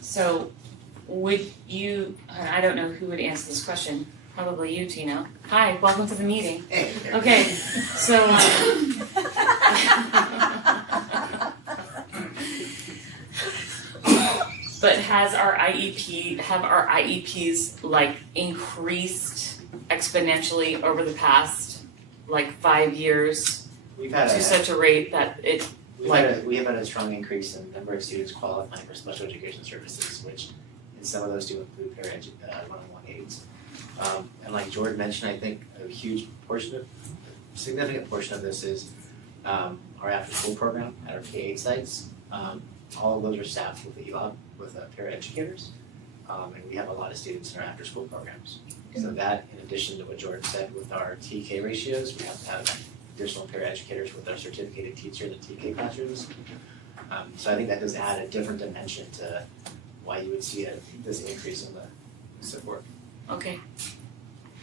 So would you, and I don't know who would answer this question, Probably you, Tino. Hi, welcome to the meeting. Hey. Okay, so but have our IEPs like increased exponentially over the past like 5 years We've had to such a rate that it we have had a strong increase in the number of students qualifying for special education services, which and some of those do include one-on-one aids. And like Jordan mentioned, I think a significant portion of this is our after-school program at our K-8 sites. All of those are staffed with ELOB, with paraeducators, and we have a lot of students in our after-school programs. So that, in addition to what Jordan said with our TK ratios, we have to have additional paraeducators with our certificated teacher in the TK classrooms. So I think that does add a different dimension to why you would see this increase in the support. okay.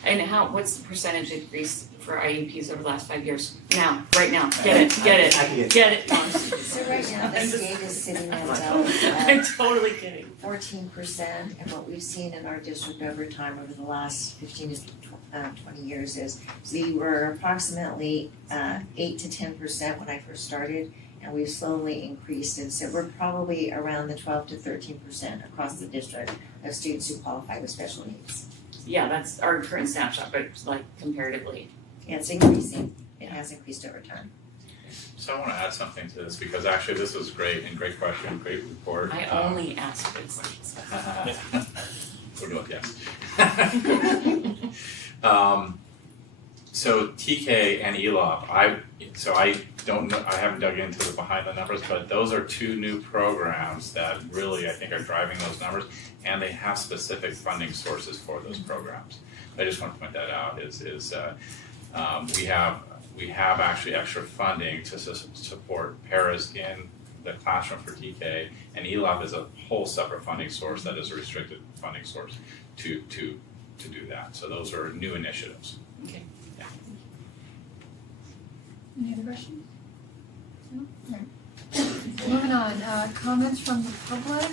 And what's the percentage increase for IEPs over the last 5 years? Now, right now, get it. So right now, the state is sitting at about I'm totally kidding. 14%, and what we've seen in our district over time, over the last 15 to 20 years is, we were approximately 8 to 10% when I first started, and we've slowly increased, and so we're probably around the 12 to 13% across the district of students who qualify with special needs. Yeah, that's our current snapshot, but like comparatively. Yeah, it's increasing. It has increased over time. So I want to add something to this because actually this was great and great question, great report. I only ask good questions. We're doing yes. So TK and ELOB, I don't know, I haven't dug into the behind the numbers, but those are two new programs that really I think are driving those numbers, and they have specific funding sources for those programs. I just want to point that out. We have actually extra funding to support paras in the classroom for TK, and ELOB is a whole separate funding source that is a restricted funding source to do that. So those are new initiatives. Okay. Yeah. Any other questions? No? Alright. Moving on, comments from the public,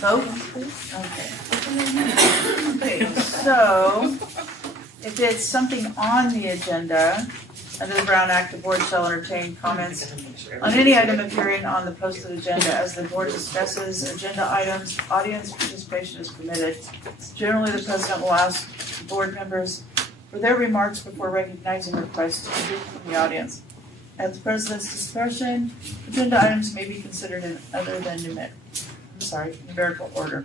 Both? please. Okay, so if it's something on the agenda, under the Brown Act, the board shall entertain comments on any item appearing on the posted agenda as the board discusses agenda items. Audience participation is permitted. Generally, the president will ask board members for their remarks before recognizing requests to speak from the audience. At the president's discretion, agenda items may be considered in other than numerical order.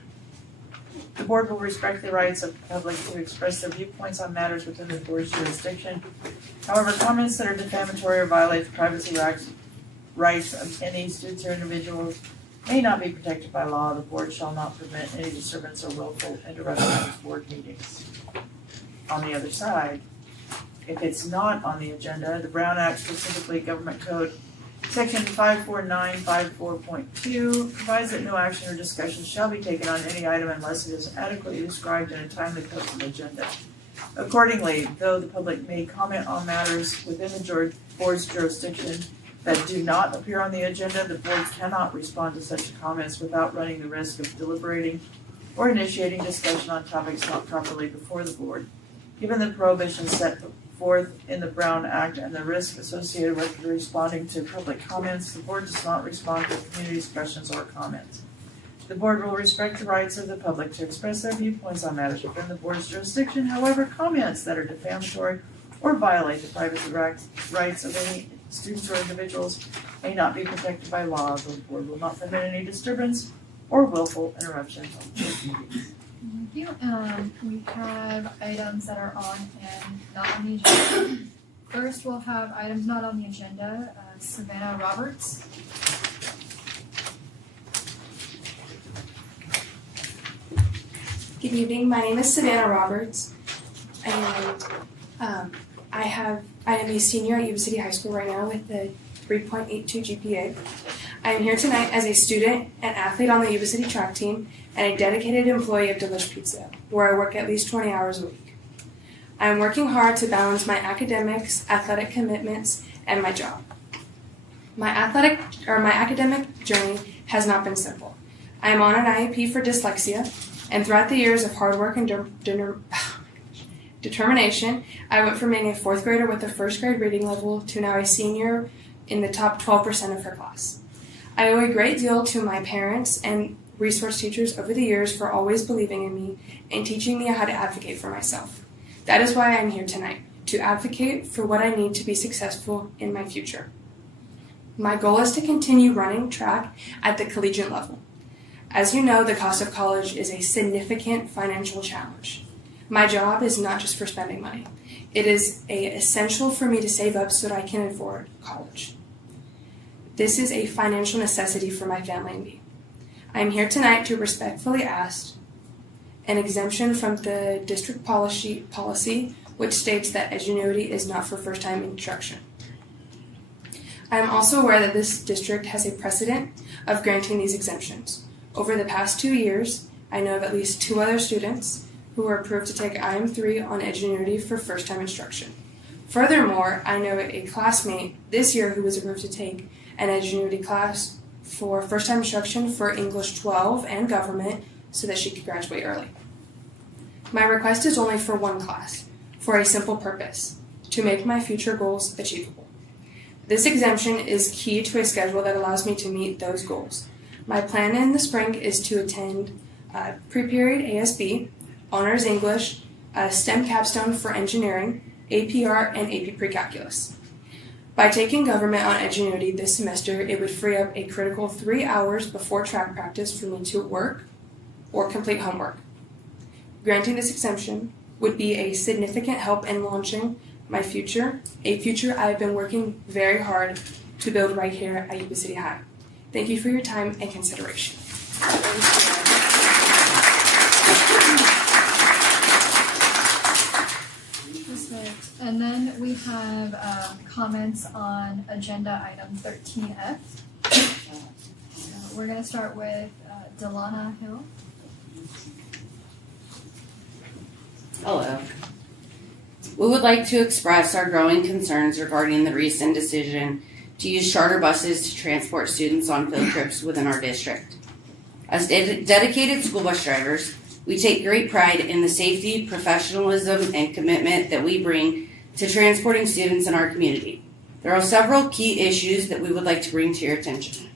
The board will respect the rights of the public to express their viewpoints on matters within the board's jurisdiction. However, comments that are defamatory or violate the privacy rights of any students or individuals may not be protected by law. The board shall not permit any disturbance or willful interruption of board meetings. On the other side, if it's not on the agenda, the Brown Act, specifically Government Code Section 54954.2, provides that no action or discussion shall be taken on any item unless it is adequately described in a timely posted agenda. Accordingly, though the public may comment on matters within the board's jurisdiction that do not appear on the agenda, the board cannot respond to such comments without running the risk of deliberating or initiating discussion on topics not properly before the board. Given the prohibitions set forth in the Brown Act and the risk associated with responding to public comments, the board does not respond to community's questions or comments. The board will respect the rights of the public to express their viewpoints on matters within the board's jurisdiction. However, comments that are defamatory or violate the privacy rights of any students or individuals may not be protected by law. The board will not permit any disturbance or willful interruption of board meetings. Thank you. We have items that are on and not on the agenda. First, we'll have items not on the agenda. Savannah Roberts. Good evening. My name is Savannah Roberts, and I am a senior at Yuba City High School right now with a 3.82 GPA. I am here tonight as a student and athlete on the Yuba City track team and a dedicated employee of Delish Pizza, where I work at least 20 hours a week. I am working hard to balance my academics, athletic commitments, and my job. My academic journey has not been simple. I am on an IEP for dyslexia. And throughout the years of hard work and determination, I went from being a 4th grader with a 1st grade reading level to now a senior in the top 12% of her class. I owe a great deal to my parents and resource teachers over the years for always believing in me and teaching me how to advocate for myself. That is why I'm here tonight, to advocate for what I need to be successful in my future. My goal is to continue running track at the collegiate level. As you know, the cost of college is a significant financial challenge. My job is not just for spending money. It is essential for me to save up so that I can afford college. This is a financial necessity for my family and me. I am here tonight to respectfully ask an exemption from the district policy which states that Edgenuity is not for first-time instruction. I am also aware that this district has a precedent of granting these exemptions. Over the past 2 years, I know of at least 2 other students who were approved to take IM3 on Edgenuity for first-time instruction. Furthermore, I know a classmate this year who was approved to take an Edgenuity class for first-time instruction for English 12 and government so that she could graduate early. My request is only for one class, for a simple purpose, to make my future goals achievable. This exemption is key to a schedule that allows me to meet those goals. My plan in the spring is to attend pre-period ASB, Honors English, STEM Capstone for Engineering, APR, and AP Pre-Calculus. By taking government on Edgenuity this semester, it would free up a critical 3 hours before track practice for me to work or complete homework. Granting this exemption would be a significant help in launching my future, a future I have been working very hard to build right here at Yuba City High. Thank you for your time and consideration. And then we have comments on agenda item 13F. We're going to start with Delana Hill. Hello. We would like to express our growing concerns regarding the recent decision to use charter buses to transport students on field trips within our district. As dedicated school bus drivers, we take great pride in the safety, professionalism, and commitment that we bring to transporting students in our community. There are several key issues that we would like to bring to your attention.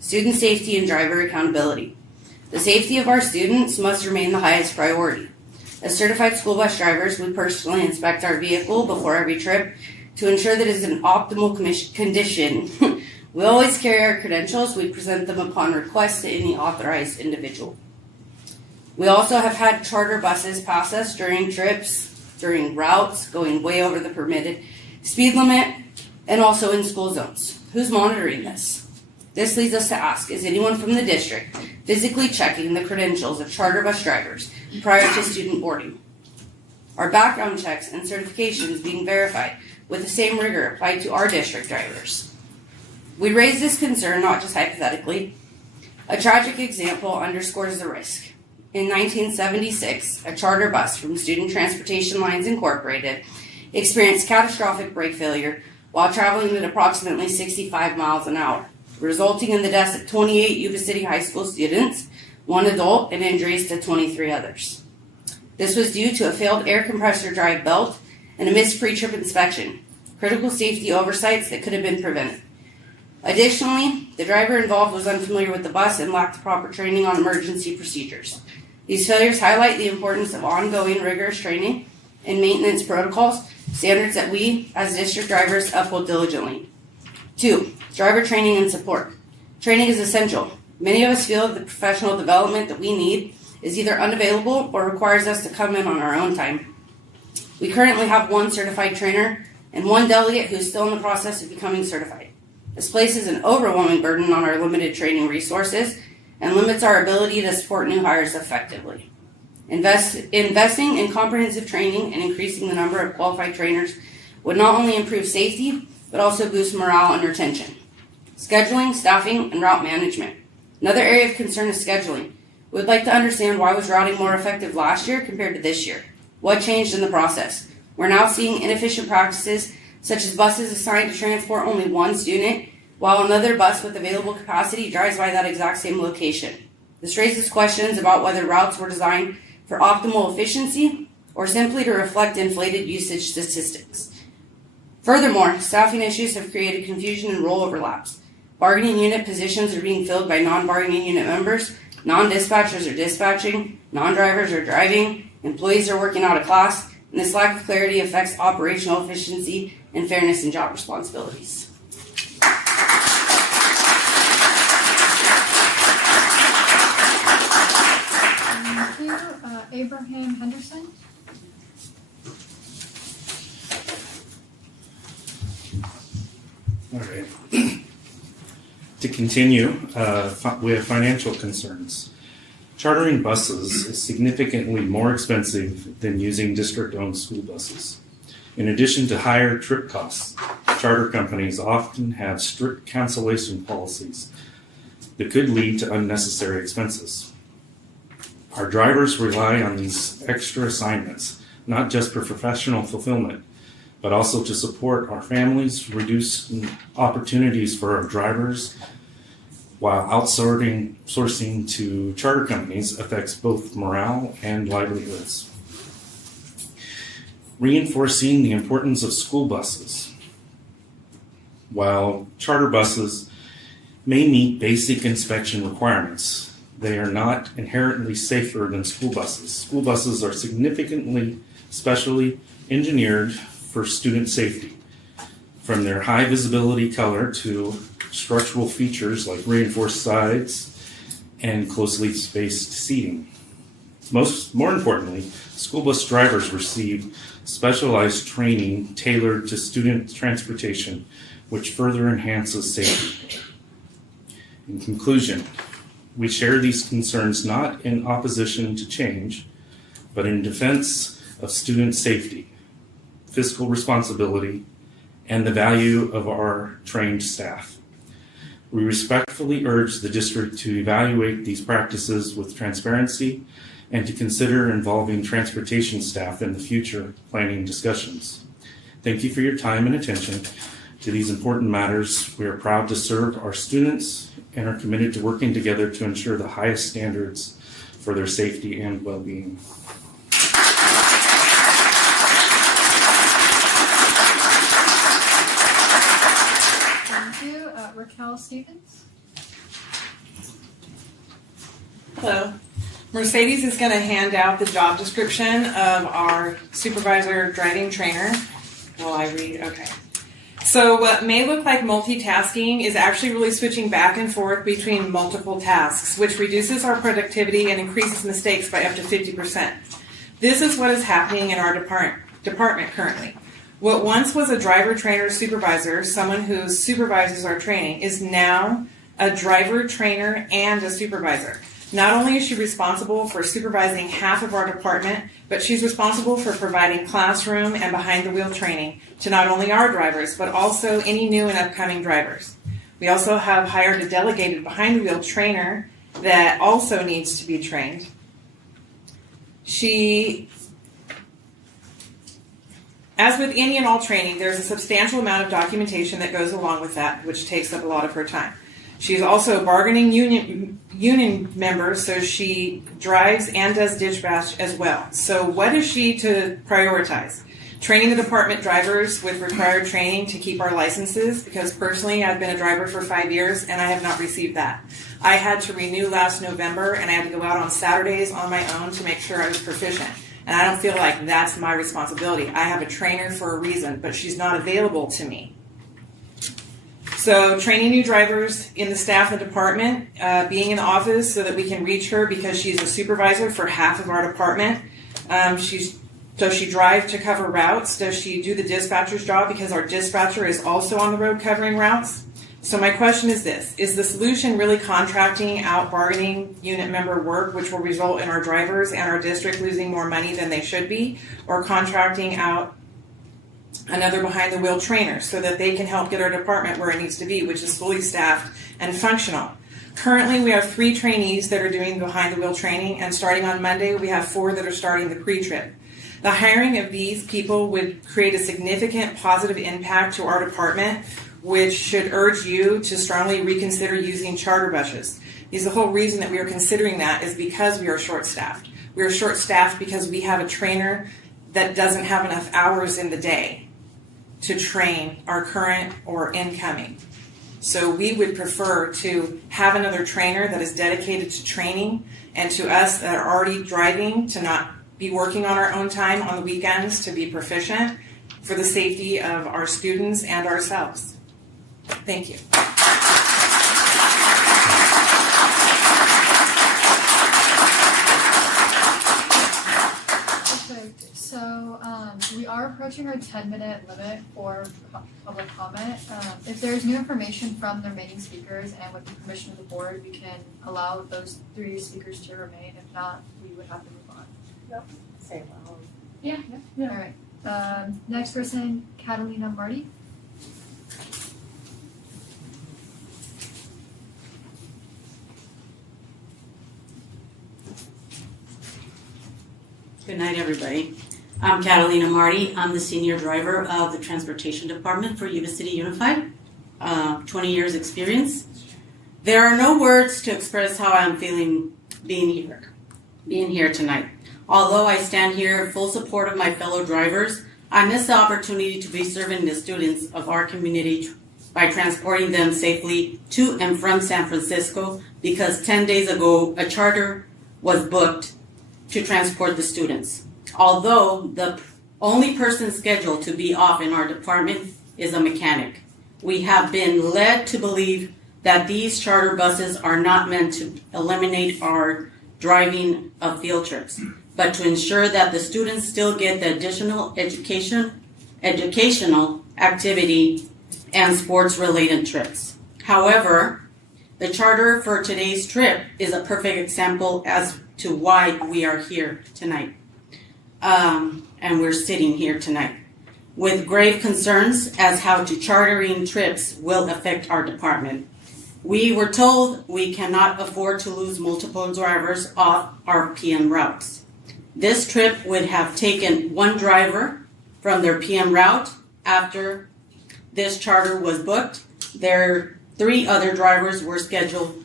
Student safety and driver accountability. The safety of our students must remain the highest priority. As certified school bus drivers, we personally inspect our vehicle before every trip to ensure that it is in optimal condition. We always carry our credentials. We present them upon request to any authorized individual. We also have had charter buses pass us during trips, during routes, going way over the permitted speed limit, and also in school zones. Who's monitoring this? This leads us to ask, is anyone from the district physically checking the credentials of charter bus drivers prior to student boarding? Are background checks and certifications being verified with the same rigor applied to our district drivers? We raise this concern not just hypothetically. A tragic example underscores the risk. In 1976, a charter bus from Student Transportation Lines Incorporated experienced catastrophic brake failure while traveling at approximately 65 miles an hour, resulting in the deaths of 28 Yuba City High School students, 1 adult, and injuries to 23 others. This was due to a failed air compressor drive belt and a missed pre-trip inspection, critical safety oversights that could have been prevented. Additionally, the driver involved was unfamiliar with the bus and lacked proper training on emergency procedures. These failures highlight the importance of ongoing rigorous training and maintenance protocols, standards that we, as district drivers, uphold diligently. 2, driver training and support. Training is essential. Many of us feel that the professional development that we need is either unavailable or requires us to come in on our own time. We currently have 1 certified trainer and 1 delegate who is still in the process of becoming certified. This places an overwhelming burden on our limited training resources and limits our ability to support new hires effectively. Investing in comprehensive training and increasing the number of qualified trainers would not only improve safety, but also boost morale and retention. Scheduling, staffing, and route management. Another area of concern is scheduling. We would like to understand why was routing more effective last year compared to this year. What changed in the process? We're now seeing inefficient practices such as buses assigned to transport only 1 student, while another bus with available capacity drives by that exact same location. This raises questions about whether routes were designed for optimal efficiency or simply to reflect inflated usage statistics. Furthermore, staffing issues have created confusion and role overlaps. Bargaining unit positions are being filled by non-bargaining unit members, non-dispatchers are dispatching, non-drivers are driving, employees are working out of class, and this lack of clarity affects operational efficiency and fairness in job responsibilities. Thank you. Abraham Henderson. All right. To continue, we have financial concerns. Chartering buses is significantly more expensive than using district-owned school buses. In addition to higher trip costs, charter companies often have strict cancellation policies that could lead to unnecessary expenses. Our drivers rely on these extra assignments, not just for professional fulfillment, but also to support our families, reduce opportunities for our drivers, while outsourcing to charter companies affects both morale and livelihoods. Reinforcing the importance of school buses. While charter buses may meet basic inspection requirements, they are not inherently safer than school buses. School buses are significantly specially engineered for student safety, from their high visibility color to structural features like reinforced sides and closely spaced seating. More importantly, school bus drivers receive specialized training tailored to student transportation, which further enhances safety. In conclusion, we share these concerns not in opposition to change, but in defense of student safety, fiscal responsibility, and the value of our trained staff. We respectfully urge the district to evaluate these practices with transparency and to consider involving transportation staff in the future planning discussions. Thank you for your time and attention to these important matters. We are proud to serve our students and are committed to working together to ensure the highest standards for their safety and well-being. Thank you. Raquel Stevens. Hello. Mercedes is going to hand out the job description of our supervisor driving trainer. Will I read? Okay. So what may look like multitasking is actually really switching back and forth between multiple tasks, which reduces our productivity and increases mistakes by up to 50%. This is what is happening in our department currently. What once was a driver trainer supervisor, someone who supervises our training, is now a driver trainer and a supervisor. Not only is she responsible for supervising half of our department, but she's responsible for providing classroom and behind-the-wheel training to not only our drivers, but also any new and upcoming drivers. We also have hired a delegated behind-the-wheel trainer that also needs to be trained. As with any and all training, there's a substantial amount of documentation that goes along with that, which takes up a lot of her time. She's also a bargaining union member, so she drives and does dispatch as well. So what is she to prioritize? Training the department drivers with required training to keep our licenses, because personally I've been a driver for 5 years and I have not received that. I had to renew last November and I had to go out on Saturdays on my own to make sure I was proficient. And I don't feel like that's my responsibility. I have a trainer for a reason, but she's not available to me. So training new drivers in the staff and department, being in the office so that we can reach her because she's a supervisor for half of our department. Does she drive to cover routes? Does she do the dispatcher's job because our dispatcher is also on the road covering routes? So my question is this: is the solution really contracting out bargaining unit member work, which will result in our drivers and our district losing more money than they should be, or contracting out another behind-the-wheel trainer so that they can help get our department where it needs to be, which is fully staffed and functional? Currently, we have 3 trainees that are doing behind-the-wheel training, and starting on Monday, we have 4 that are starting the pre-trip. The hiring of these people would create a significant positive impact to our department, which should urge you to strongly reconsider using charter buses. The whole reason that we are considering that is because we are short-staffed. We are short-staffed because we have a trainer that doesn't have enough hours in the day to train our current or incoming. So we would prefer to have another trainer that is dedicated to training, and to us that are already driving to not be working on our own time on the weekends, to be proficient for the safety of our students and ourselves. Thank you. Perfect. So we are approaching our 10-minute limit for public comment. If there's new information from the remaining speakers and with the permission of the board, we can allow those 3 speakers to remain. If not, we would have to move on. Yep. Say well. Yeah. All right. Next person, Catalina Marty. Good night, everybody. I'm Catalina Marty. I'm the senior driver of the transportation department for Yuba City Unified. 20 years experience. There are no words to express how I'm feeling being here tonight. Although I stand here in full support of my fellow drivers, I miss the opportunity to be serving the students of our community by transporting them safely to and from San Francisco, because 10 days ago a charter was booked to transport the students. Although the only person scheduled to be off in our department is a mechanic, we have been led to believe that these charter buses are not meant to eliminate our driving of field trips, but to ensure that the students still get the additional educational activity and sports-related trips. However, the charter for today's trip is a perfect example as to why we are here tonight. And we're sitting here tonight with grave concerns as how to chartering trips will affect our department. We were told we cannot afford to lose multiple drivers off our PM routes. This trip would have taken 1 driver from their PM route. After this charter was booked, their 3 other drivers were scheduled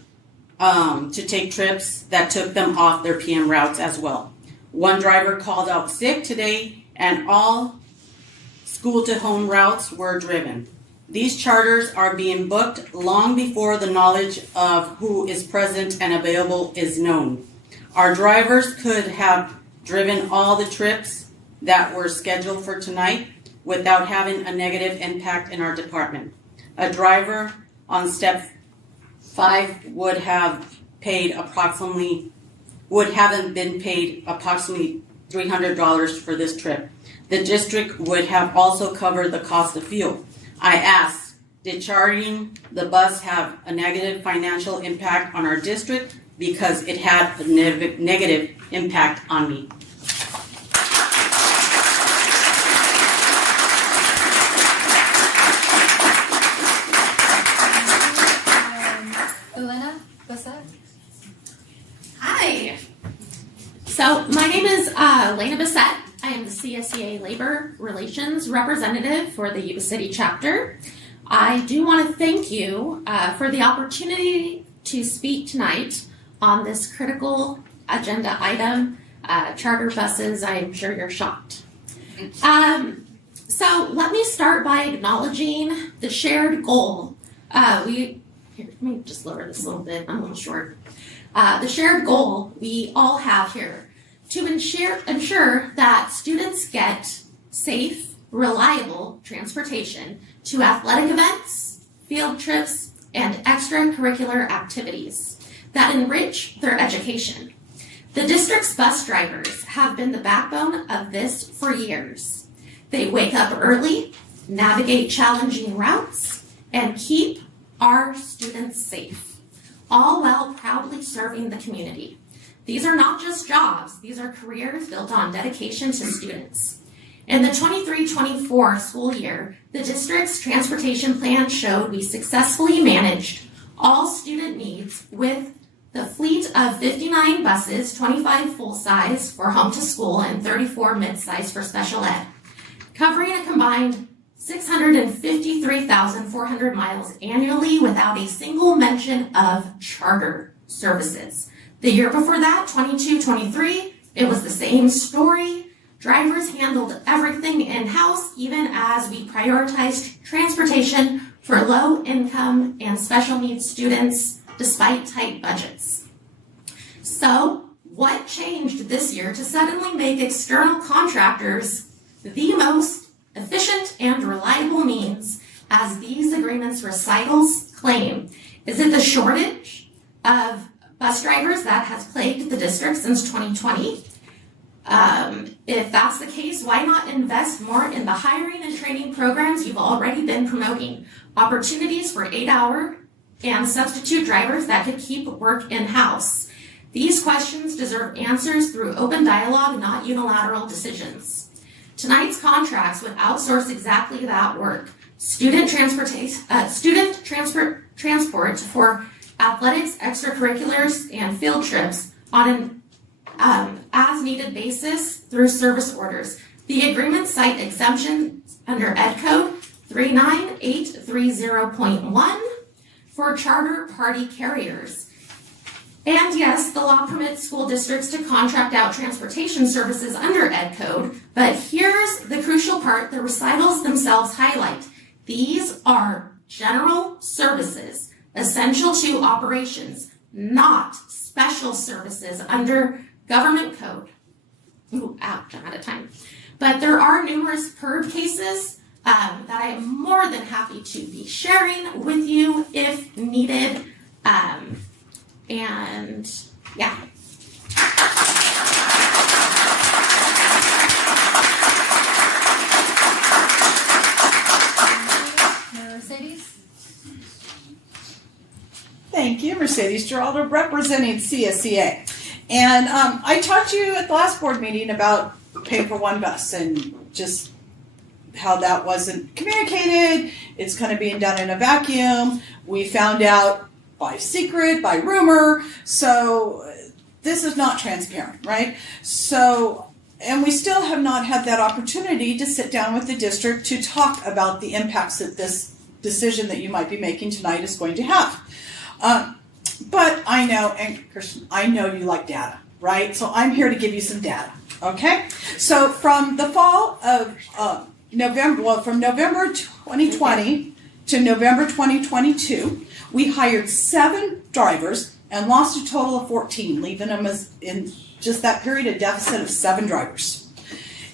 to take trips that took them off their PM routes as well. 1 driver called out sick today, and all school to home routes were driven. These charters are being booked long before the knowledge of who is present and available is known. Our drivers could have driven all the trips that were scheduled for tonight without having a negative impact in our department. A driver on step 5 would have been paid approximately $300 for this trip. The district would have also covered the cost of fuel. I asked, did chartering the bus have a negative financial impact on our district? Because it had a negative impact on me. Elena Bassett. Hi. So my name is Elena Bassett. I am the CSEA Labor Relations Representative for the Yuba City chapter. I do want to thank you for the opportunity to speak tonight on this critical agenda item, charter buses. I'm sure you're shocked. So let me start by acknowledging the shared goal. Let me just lower this a little bit. I'm a little short. The shared goal we all have here to ensure that students get safe, reliable transportation to athletic events, field trips, and extracurricular activities that enrich their education. The district's bus drivers have been the backbone of this for years. They wake up early, navigate challenging routes, and keep our students safe, all while proudly serving the community. These are not just jobs, these are careers built on dedication to students. In the 23-24 school year, the district's transportation plan showed we successfully managed all student needs with the fleet of 59 buses, 25 full-size for home to school and 34 mid-size for special ed, covering a combined 653,400 miles annually without a single mention of charter services. The year before that, 22-23, it was the same story. Drivers handled everything in-house, even as we prioritized transportation for low-income and special needs students despite tight budgets. So, what changed this year to suddenly make external contractors the most efficient and reliable means, as these agreements recitals claim? Is it the shortage of bus drivers that has plagued the district since 2020? If that's the case, why not invest more in the hiring and training programs you've already been promoting? Opportunities for 8-hour and substitute drivers that could keep work in-house. These questions deserve answers through open dialogue, not unilateral decisions. Tonight's contracts would outsource exactly that work. Student transport for athletics, extracurriculars, and field trips on an as-needed basis through service orders. The agreements cite exemptions under Ed Code 39830.1 for charter party carriers. And yes, the law permits school districts to contract out transportation services under Ed Code, but here's the crucial part the recitals themselves highlight. These are general services essential to operations, not special services under government code. Ooh, ouch, I'm out of time. But there are numerous PERB cases that I am more than happy to be sharing with you if needed. And yeah. Mercedes? Thank you, Mercedes Geraldo, representing CSCA. And I talked to you at the last board meeting about paying for one bus and just how that wasn't communicated. It's kind of being done in a vacuum. We found out by secret, by rumor. So this is not transparent, right? So, and we still have not had that opportunity to sit down with the district to talk about the impacts that this decision that you might be making tonight is going to have. But I know, and Christian, I know you like data, right? So I'm here to give you some data, okay? So from the fall of from November 2020 to November 2022, we hired 7 drivers and lost a total of 14, leaving them as, in just that period, a deficit of 7 drivers.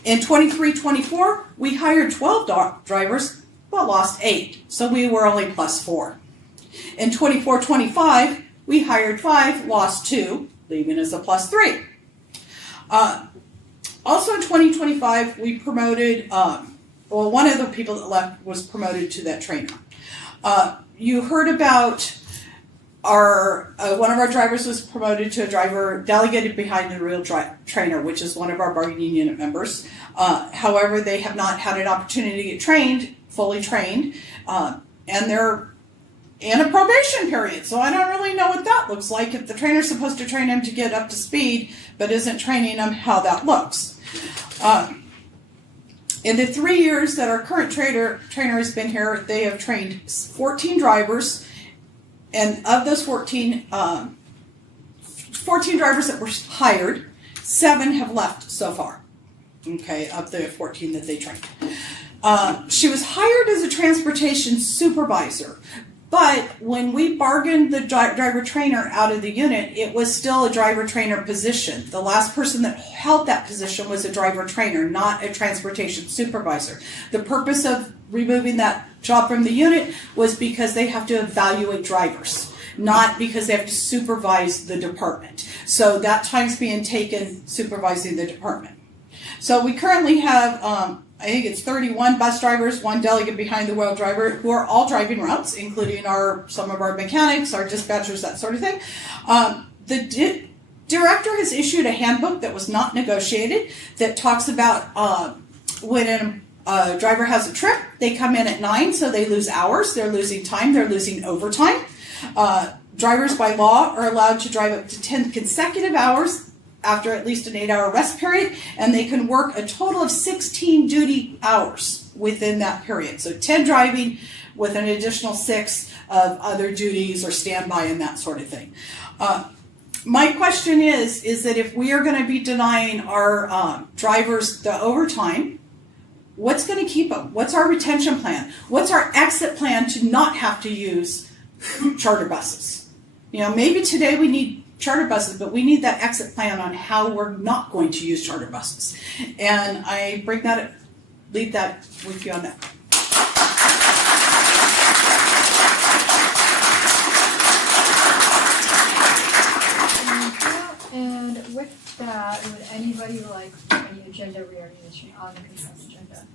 In 23-24, we hired 12 drivers, but lost 8, so we were only plus 4. In 24-25, we hired 5, lost 2, leaving us a plus 3. Also in 2025, we promoted, one of the people that left was promoted to that trainer. You heard about one of our drivers was promoted to a driver delegated behind the real trainer, which is one of our bargaining unit members. However, they have not had an opportunity to get fully trained, and they're in a probation period. So I don't really know what that looks like. If the trainer's supposed to train them to get up to speed, but isn't training them, how that looks. In the 3 years that our current trainer has been here, they have trained 14 drivers, and of those 14 drivers that were hired, 7 have left so far, okay, of the 14 that they trained. She was hired as a transportation supervisor, but when we bargained the driver-trainer out of the unit, it was still a driver-trainer position. The last person that held that position was a driver-trainer, not a transportation supervisor. The purpose of removing that job from the unit was because they have to evaluate drivers, not because they have to supervise the department. So that time's being taken supervising the department. So we currently have I think it's 31 bus drivers, 1 delegate behind the wheel driver, who are all driving routes, including some of our mechanics, our dispatchers, that sort of thing. The director has issued a handbook that was not negotiated that talks about when a driver has a trip, they come in at 9, so they lose hours, they're losing time, they're losing overtime. Drivers by law are allowed to drive up to 10 consecutive hours after at least an 8-hour rest period, and they can work a total of 16 duty hours. within that period. So 10 driving with an additional 6 of other duties or standby and that sort of thing. My question is that if we are going to be denying our drivers the overtime, what's going to keep them? What's our retention plan? What's our exit plan to not have to use charter buses? You know, maybe today we need charter buses, but we need that exit plan on how we're not going to use charter buses. And I leave that with you on that. And with that, would anybody like any agenda reorganization on the consent agenda?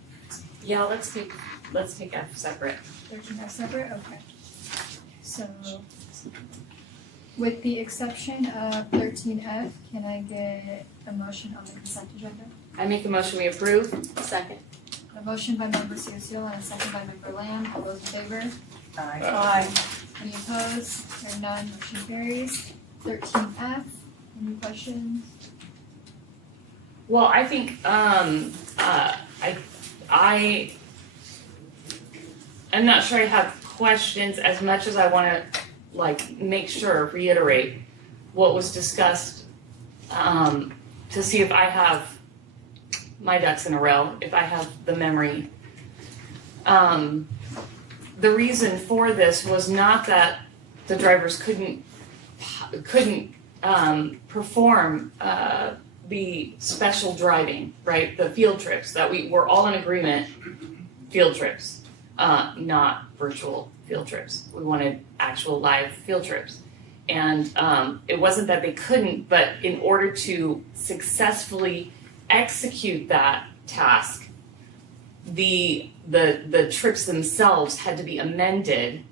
Yeah, let's take F separate. 13F separate? Okay. So, with the exception of 13F, can I get a motion on the consent agenda? I make a motion we approve. Second. A motion by member Ciociola and a second by member Lamb. All those in favor? Aye. Aye. Any opposed? Hearing none, motion carries. 13F, any questions? Well, I think I'm not sure I have questions as much as I want to make sure, reiterate what was discussed to see if I have my ducks in a row, if I have the memory. The reason for this was not that the drivers couldn't perform the special driving, right? The field trips that we were all in agreement, field trips, not virtual field trips. We wanted actual live field trips. And it wasn't that they couldn't, but in order to successfully execute that task, the trips themselves had to be amended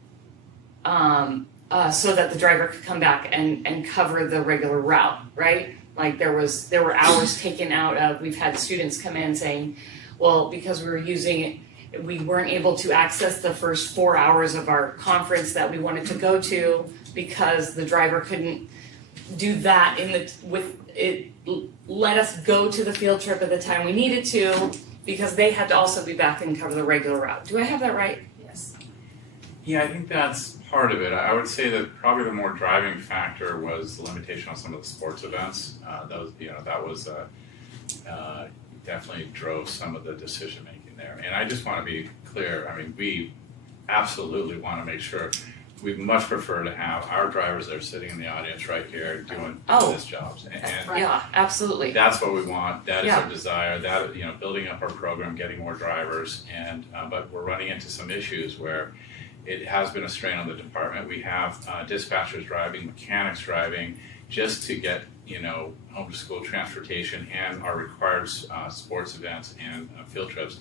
so that the driver could come back and cover the regular route, right? Like there were hours taken out of, we've had students come in saying, well, because we weren't able to access the first 4 hours of our conference that we wanted to go to because the driver couldn't do that let us go to the field trip at the time we needed to because they had to also be back and cover the regular route. Do I have that right? Yes. Yeah, I think that's part of it. I would say that probably the more driving factor was the limitation on some of the sports events. That was definitely drove some of the decision making there. And I just want to be clear. I mean, we absolutely want to make sure. We much prefer to have our drivers that are sitting in the audience right here doing this jobs. And yeah, absolutely. That's what we want. That is our desire. That building up our program, getting more drivers, and but we're running into some issues where it has been a strain on the department. We have dispatchers driving, mechanics driving, just to get home to school transportation and our required sports events and field trips.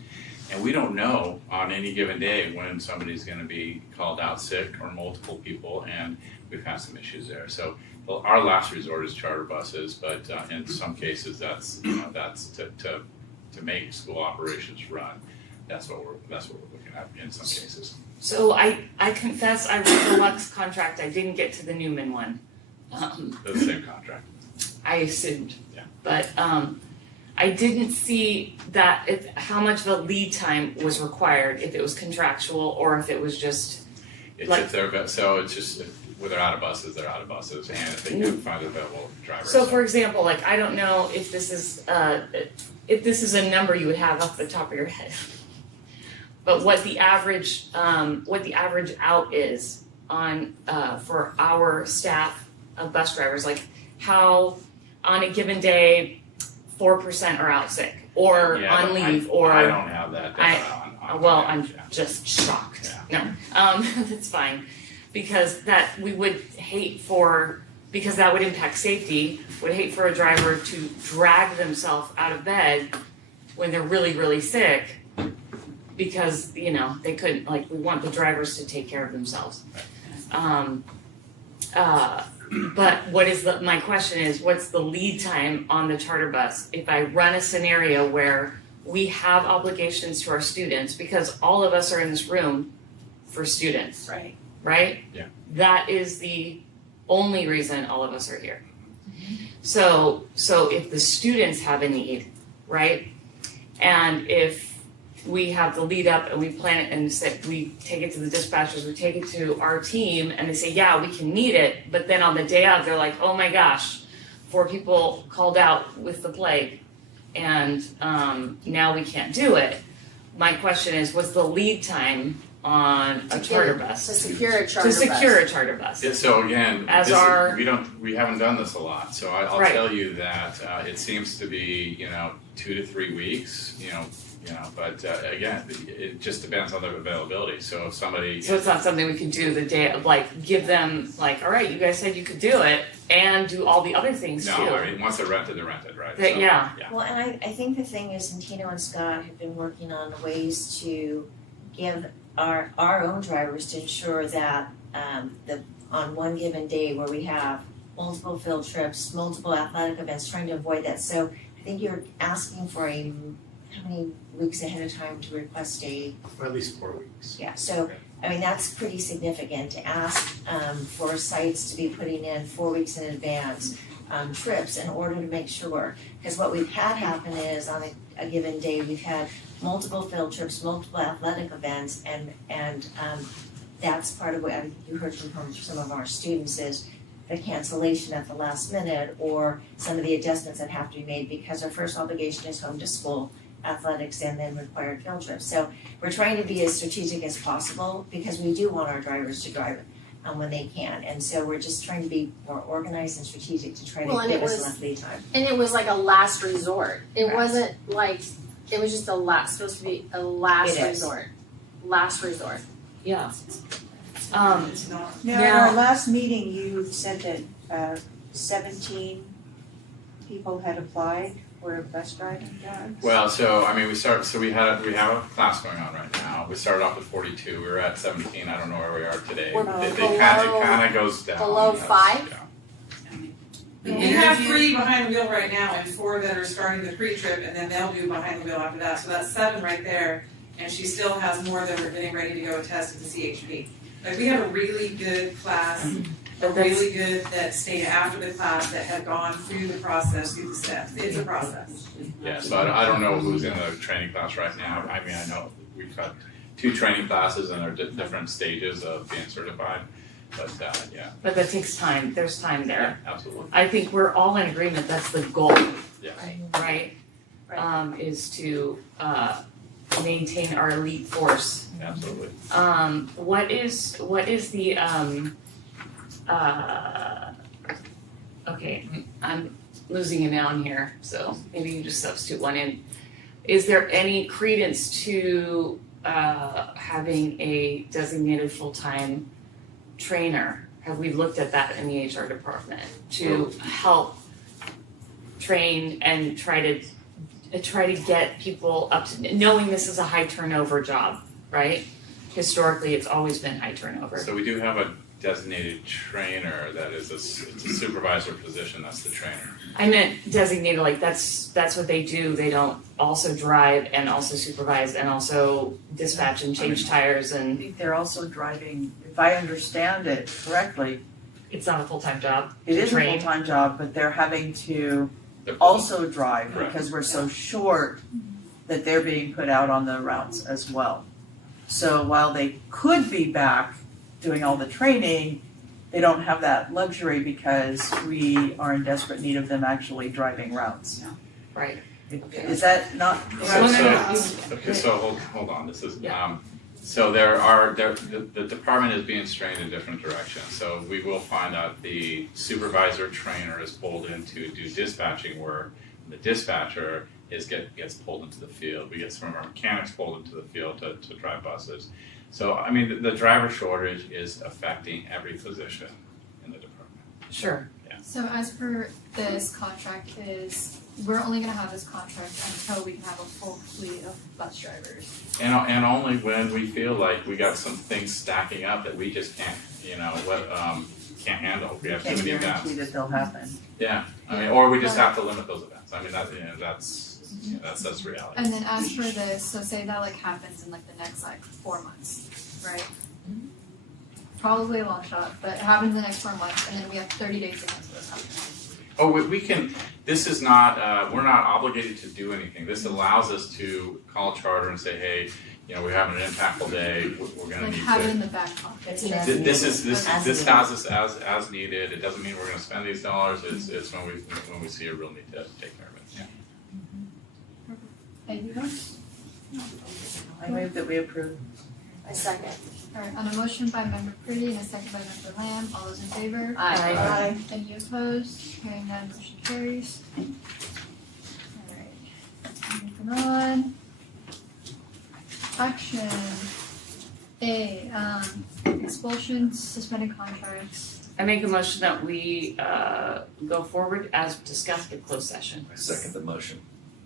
And we don't know on any given day when somebody's going to be called out sick or multiple people, and we've had some issues there. So our last resort is charter buses, but in some cases that's to make school operations run. That's what we're looking at in some cases. So I confess I read the Lux contract. I didn't get to the Newman one. They're the same contract. I assumed. Yeah. But I didn't see how much of a lead time was required, if it was contractual or if it was just. If they're out of buses, they're out of buses, and if they can find an available driver. So, for example, I don't know if this is a number you would have off the top of your head, but what the average out is on for our staff of bus drivers, like how on a given day 4% are out sick or on leave, or I don't have that data I'm just shocked. Yeah. No, that's fine, because that would impact safety. Would hate for a driver to drag themselves out of bed when they're really, really sick, because they couldn't. We want the drivers to take care of themselves. But my question is, what's the lead time on the charter bus if I run a scenario where we have obligations to our students, because all of us are in this room for students, right? Yeah. That is the only reason all of us are here. So if the students have a need, right? And if we have the lead up and we plan it and say, we take it to the dispatchers, we take it to our team, and they say, yeah, we can meet it. But then on the day of, they're like, oh my gosh, 4 people called out with the plague, and now we can't do it. My question is, what's the lead time on a charter bus? To secure a charter bus. To secure a charter bus. Yeah, so again, As our- we haven't done this a lot, so I'll Right. tell you that it seems to be 2 to 3 weeks, but again, it just depends on their availability. So if somebody So it's not something we can do the day of, like, give them, like, all right, you guys said you could do it, and do all the other things too. no, I mean once they're rented, right? That- So, yeah. Well, and I think the thing is, and Tino and Scott have been working on ways to give our own drivers to ensure that on one given day where we have multiple field trips, multiple athletic events, trying to avoid that. So I think you're asking for how many weeks ahead of time to request a? Or at least 4 weeks. Yeah, so I mean that's pretty significant to ask for sites to be putting in 4 weeks in advance trips in order to make sure. Because what we've had happen is on a given day we've had multiple field trips, multiple athletic events, and that's part of what you heard from some of our students is the cancellation at the last minute or some of the adjustments that have to be made because our first obligation is home to school athletics and then required field trips. So we're trying to be as strategic as possible because we do want our drivers to drive when they can. And so we're just trying to be more organized and strategic to try to give us enough lead time. And it was like a last resort. It Right. wasn't like, it was just supposed to be a last It is. resort. Last resort. Yeah. Now, at our last meeting, you said that 17 people had applied for bus driving jobs. Well, so I mean, we have a class going on right now. We started off with 42. We were at 17. I don't know where we are today. We're It below- kind of goes down. below That's- 5? yeah. We have 3 behind the wheel right now and 4 that are starting the pre-trip and then they'll do behind the wheel after that. So that's 7 right there. And she still has more that are getting ready to go test at the CHP. Like we have a really good class, a really good that stayed after the class that have gone through the process, through the steps. It's a process. Yeah, so I don't know who's in the training class right now. I mean, I know we've got 2 training classes and they're different stages of being certified. But yeah. But that takes time. There's time there. Yeah, absolutely. I think we're all in agreement that's the goal, Yeah. right? Is to maintain our elite force. Absolutely. What is the okay, I'm losing a noun here, so maybe you just substitute one in. Is there any credence to having a designated full-time trainer? Have we looked at that in the HR department to help train and try to get people up to knowing this is a high turnover job, right? Historically, it's always been high turnover. So we do have a designated trainer that is it's a supervisor position. That's the trainer. I meant designated, like that's what they do. They don't also drive and also supervise and also dispatch and change tires I and. think they're also driving, if I understand it correctly. It's not a full-time job. It to is a train. full-time job, but they're having to also drive because we're so short that they're being put out on the routes as well. So while they could be back doing all the training, they don't have that luxury because we are in desperate need of them actually driving routes. Right. Is that not correct? Okay, so hold on. This is so the department is being strained in different directions. So we will find out the supervisor trainer is pulled in to do dispatching work. The dispatcher gets pulled into the field. We get some of our mechanics pulled into the field to drive buses. So I mean the driver shortage is affecting every position in the department. Sure. Yeah. So as per this contract we're only gonna have this contract until we can have a full fleet of bus drivers. And only when we feel like we got some things stacking up that we just can't can't handle. We have too Can't many guarantee events. that they'll happen. Yeah, I mean, or we just have to limit those events. I mean, that's reality. And then as for this, so say that like happens in like the next like 4 months, right? Probably a long shot, but it happens in the next 4 months and then we have 30 days to cancel this contract. Oh, we can, this is not, we're not obligated to do anything. This allows us to call charter and say, hey, you know, we're having an impactful day, we're gonna Like need have it to. in the back pocket. This has us as needed. It doesn't mean we're gonna spend these dollars. It's when we see a real need to take care of it, yeah. Anything else? I move that we approve. I second. Alright, on a motion by member Pretty and a second by member Lamb, all those in favor? Aye. Any opposed? Hearing none, motion carries. Alright, moving on. Action. A, expulsions, suspended contracts. I make a motion that we go forward as discussed in closed session. I second the motion.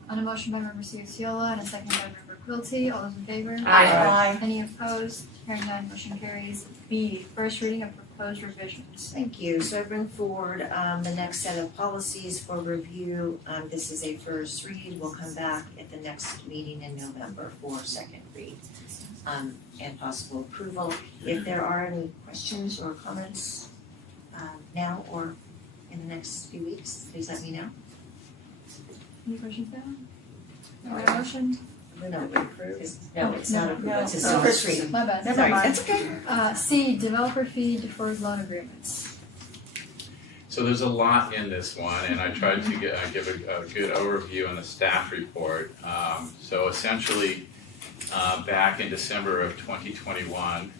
On a motion by member Ciola and a second by member Quilty, all those in favor? Aye. Any opposed? Hearing none, motion carries. B, first reading of proposed revisions. Thank you. So I bring forward the next set of policies for review. This is a first read. We'll come back at the next meeting in November for second read and possible approval. If there are any questions or comments now or in the next few weeks, please let me know. Any questions now? Alright, motion? No, it's not approved. No. It's a first read. My bad. Never Sorry. mind. That's okay. C, developer fee deferred loan agreements. So there's a lot in this one, and I tried to give a good overview in the staff report. So essentially, back in December of 2021,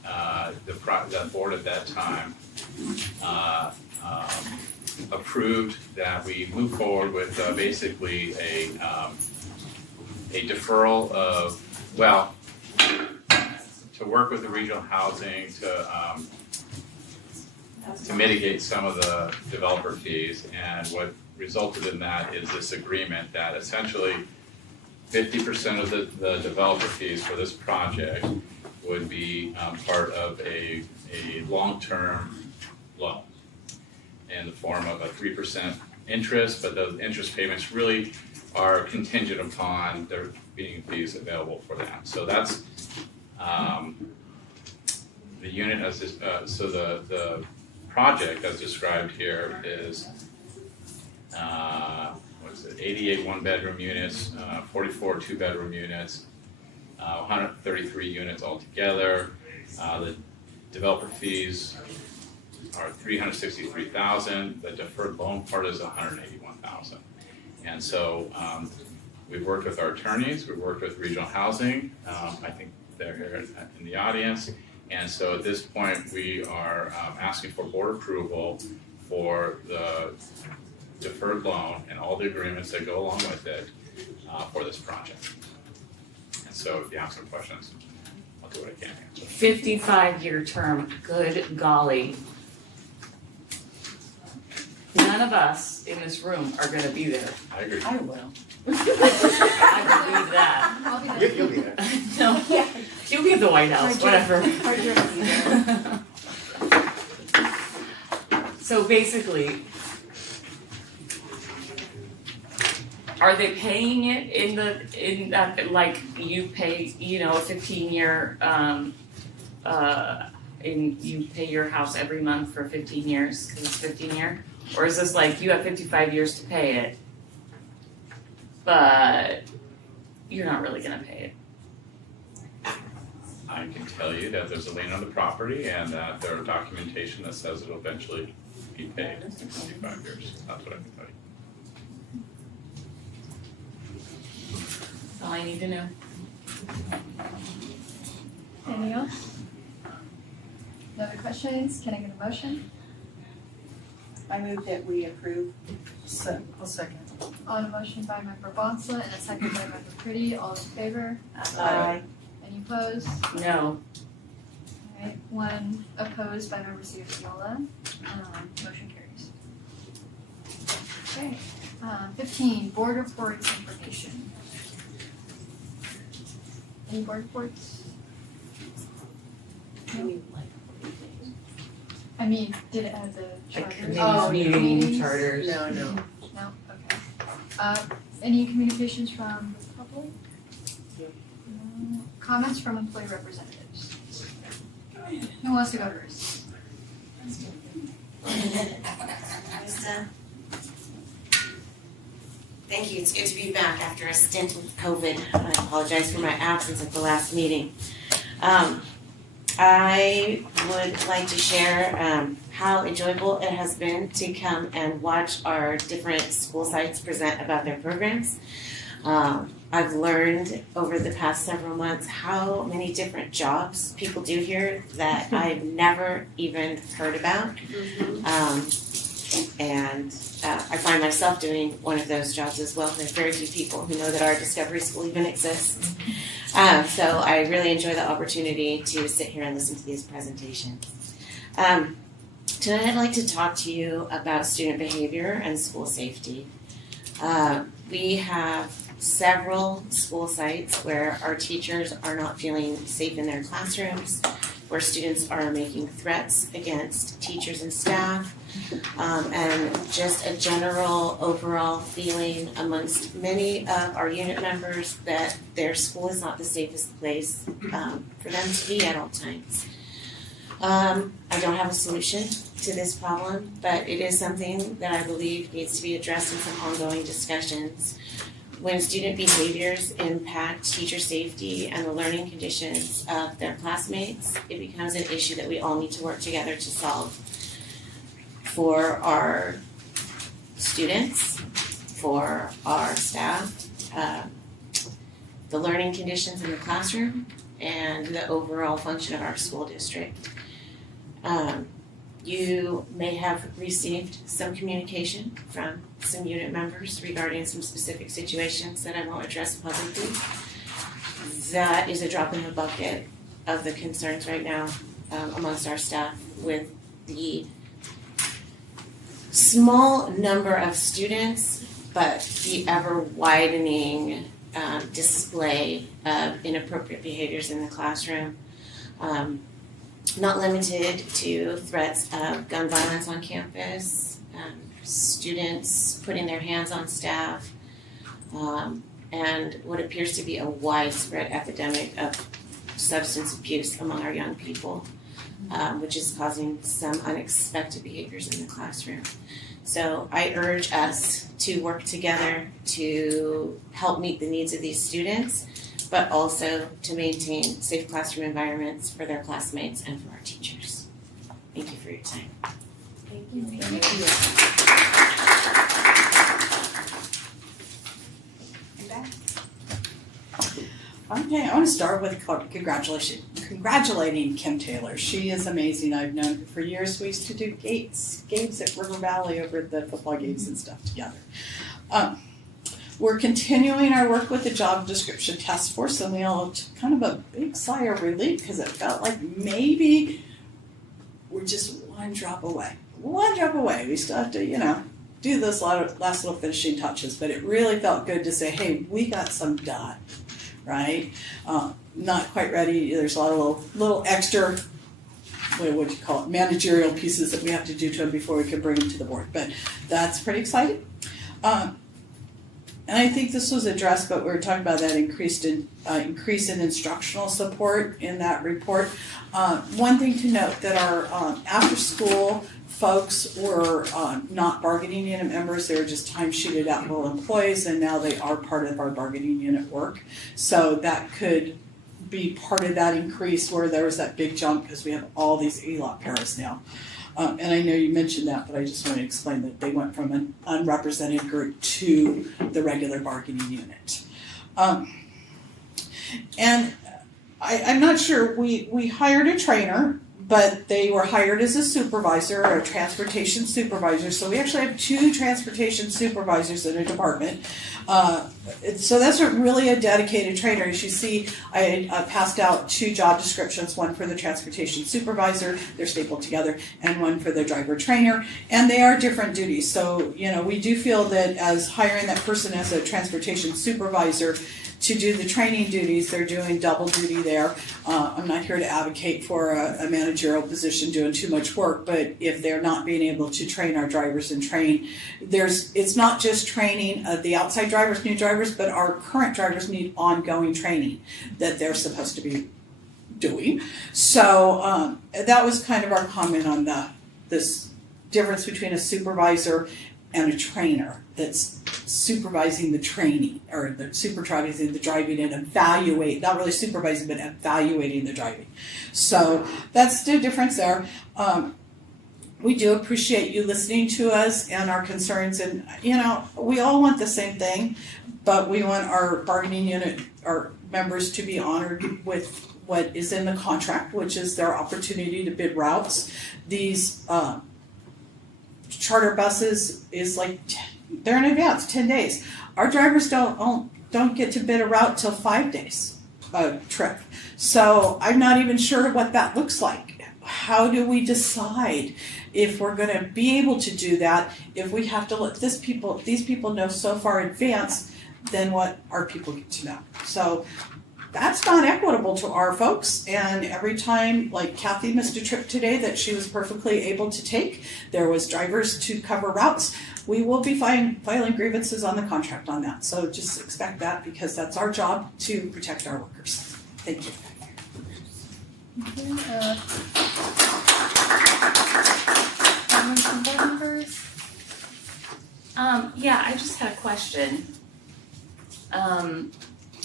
the board at that time approved that we move forward with basically a deferral of, well, to work with the regional housing to mitigate some of the developer fees. And what resulted in that is this agreement that essentially 50% of the developer fees for this project would be part of a long-term loan in the form of a 3% interest, but those interest payments really are contingent upon there being fees available for that. So that's the unit as this, so the project as described here is 88 one-bedroom units, 44 two-bedroom units, 133 units altogether. The developer fees are $363,000. The deferred loan part is $181,000. And so we've worked with our attorneys, we've worked with regional housing. I think they're here in the audience. And so at this point, we are asking for board approval for the deferred loan and all the agreements that go along with it for this project. And so if you have some questions, I'll do what I can to answer. 55-year term, good golly. None of us in this room are gonna be there. I agree. I will. I believe that. I'll be there. You'll be there. No, you'll be at the White House, whatever. So basically, are they paying it in that, like you pay, you know, a 15-year, you pay your house every month for 15 years, because it's 15 year? Or is this like you have 55 years to pay it, but you're not really gonna pay it? I can tell you that there's a lien on the property and that there are documentation that says it'll eventually be paid in 65 years. That's what I can tell you. That's all I need to know. Anything else? No other questions? Can I get a motion? I move that we approve. I'll second. On a motion by member Bonsla and a second by member Pretty, all in favor? Aye. Any opposed? No. Alright, one opposed by member Ciola. Motion carries. Okay, 15, board reports information. Any board reports? No? I mean, did it have the charters? Meeting charters. No. No, okay. Any communications from the public? No. Comments from employee representatives? Who wants to go first? Thank you. It's good to be back after a stint with COVID. I apologize for my absence at the last meeting. I would like to share how enjoyable it has been to come and watch our different school sites present about their programs. I've learned over the past several months how many different jobs people do here that I've never even heard about. And I find myself doing one of those jobs as well. There's very few people who know that our Discovery School even exists. So I really enjoy the opportunity to sit here and listen to these presentations. Tonight I'd like to talk to you about student behavior and school safety. We have several school sites where our teachers are not feeling safe in their classrooms, where students are making threats against teachers and staff, and just a general overall feeling amongst many of our unit members that their school is not the safest place for them to be at all times. I don't have a solution to this problem, but it is something that I believe needs to be addressed in some ongoing discussions. When student behaviors impact teacher safety and the learning conditions of their classmates, it becomes an issue that we all need to work together to solve for our students, for our staff, the learning conditions in the classroom, and the overall function of our school district. You may have received some communication from some unit members regarding some specific situations that I won't address publicly. That is a drop in the bucket of the concerns right now amongst our staff with the small number of students, but the ever widening display of inappropriate behaviors in the classroom. Not limited to threats of gun violence on campus, students putting their hands on staff, and what appears to be a widespread epidemic of substance abuse among our young people, which is causing some unexpected behaviors in the classroom. So I urge us to work together to help meet the needs of these students, but also to maintain safe classroom environments for their classmates and for our teachers. Thank you for your time. Thank you. Okay, I want to start with congratulating Kim Taylor. She is amazing. I've known her for years. We used to do games at River Valley over the football games and stuff together. We're continuing our work with the job description task force, and we all took kind of a big sigh of relief because it felt like maybe we're just one drop away. One drop away. We still have to, do those last little finishing touches, but it really felt good to say, hey, we got some done, right? Not quite ready. There's a lot of little extra, what would you call it, managerial pieces that we have to do to them before we can bring them to the board, but that's pretty exciting. And I think this was addressed, but we were talking about that increase in instructional support in that report. One thing to note that our after-school folks were not bargaining unit members; they were just time-sheeted at-will employees, and now they are part of our bargaining unit work. So that could be part of that increase where there was that big jump because we have all these ELOT paras now. And I know you mentioned that, but I just want to explain that they went from an unrepresented group to the regular bargaining unit. And I'm not sure, we hired a trainer, but they were hired as a supervisor or a transportation supervisor. So we actually have 2 transportation supervisors in a department. So that's really a dedicated trainer. As you see, I passed out 2 job descriptions, one for the transportation supervisor, they're stapled together, and one for the driver trainer, and they are different duties. So, we do feel that as hiring that person as a transportation supervisor to do the training duties, they're doing double duty there. I'm not here to advocate for a managerial position doing too much work, but if they're not being able to train our drivers and train, it's not just training the outside drivers, new drivers, but our current drivers need ongoing training that they're supposed to be doing. So that was kind of our comment on this difference between a supervisor and a trainer that's supervising the training or supervising the driving and not really supervising, but evaluating the driving. So that's the difference there. We do appreciate you listening to us and our concerns, and we all want the same thing, but we want our bargaining unit, our members, to be honored with what is in the contract, which is their opportunity to bid routes. These charter buses is they're in advance, 10 days. Our drivers don't get to bid a route till 5 days trip. So I'm not even sure what that looks like. How do we decide if we're going to be able to do that if we have to let these people know so far in advance than what our people get to know? So that's not equitable to our folks, and every time, like Kathy missed a trip today that she was perfectly able to take, there was drivers to cover routes. We will be filing grievances on the contract on that, so just expect that, because that's our job to protect our workers. Thank you. Comments from board members? Yeah, I just had a question.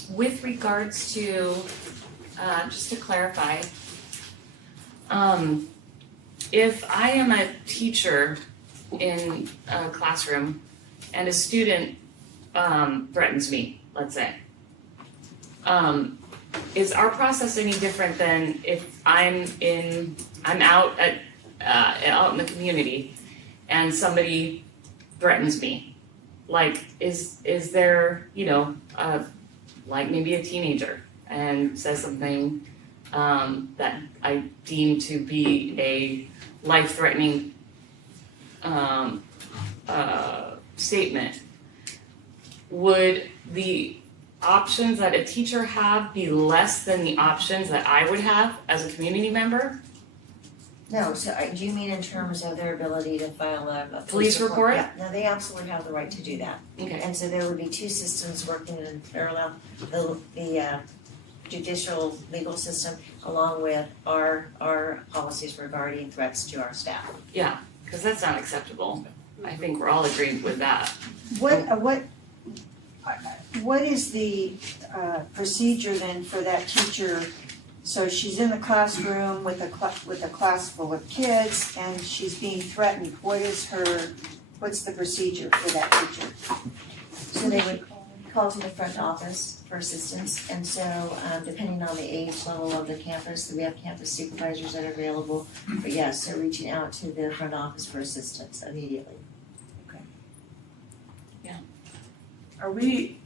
With regards to, just to clarify, if I am a teacher in a classroom and a student threatens me, let's say, is our process any different than if I'm out in the community and somebody threatens me? Like, is there, like maybe a teenager and says something that I deem to be a life-threatening statement, would the options that a teacher have be less than the options that I would have as a community member? No, so do you mean in terms of their ability to file a Police report? Yeah, no, they absolutely have the right to do that. Okay. And so there would be two systems working in parallel, the judicial legal system along with our policies regarding threats to our staff. Yeah, because that's not acceptable. I think we're all agreed with that. What is the procedure then for that teacher? So she's in the classroom with a class full of kids and she's being threatened. What's the procedure for that teacher? So they would call to the front office for assistance, and so depending on the age level of the campus, we have campus supervisors that are available. But yes, so reaching out to the front office for assistance immediately. Are we,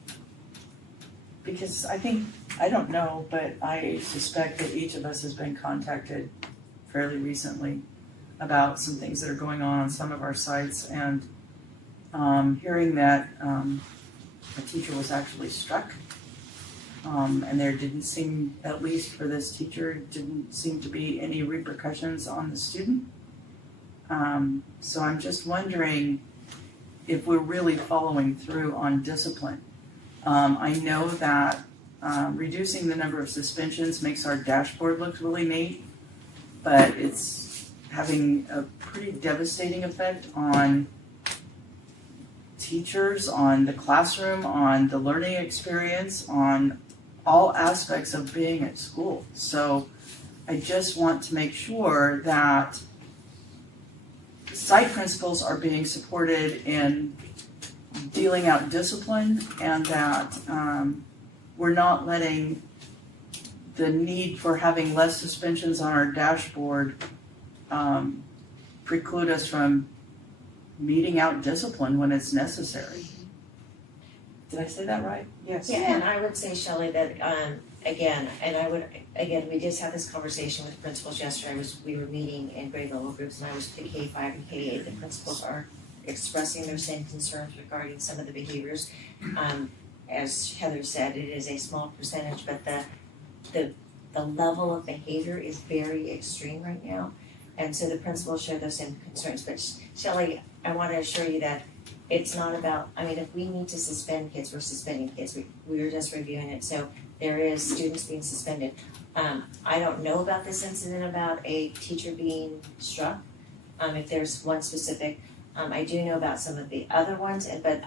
because I don't know, but I suspect that each of us has been contacted fairly recently about some things that are going on some of our sites, and hearing that a teacher was actually struck, and there didn't seem, at least for this teacher, didn't seem to be any repercussions on the student. So I'm just wondering if we're really following through on discipline. I know that reducing the number of suspensions makes our dashboard look really neat, but it's having a pretty devastating effect on teachers, on the classroom, on the learning experience, on all aspects of being at school. So I just want to make sure that site principals are being supported in dealing out discipline, and that we're not letting the need for having less suspensions on our dashboard preclude us from meting out discipline when it's necessary. Did I say that right? Yes. Yeah, and I would say, Shelley, that we just had this conversation with principals yesterday. We were meeting in grade level groups, and I was the K5 and K8. The principals are expressing their same concerns regarding some of the behaviors. As Heather said, it is a small percentage, but the level of behavior is very extreme right now. And so the principals share those same concerns. But Shelley, I want to assure you that it's not about, if we need to suspend kids, we're suspending kids. We're just reviewing it. So there is students being suspended. I don't know about this incident about a teacher being struck. If there's one specific, I do know about some of the other ones, but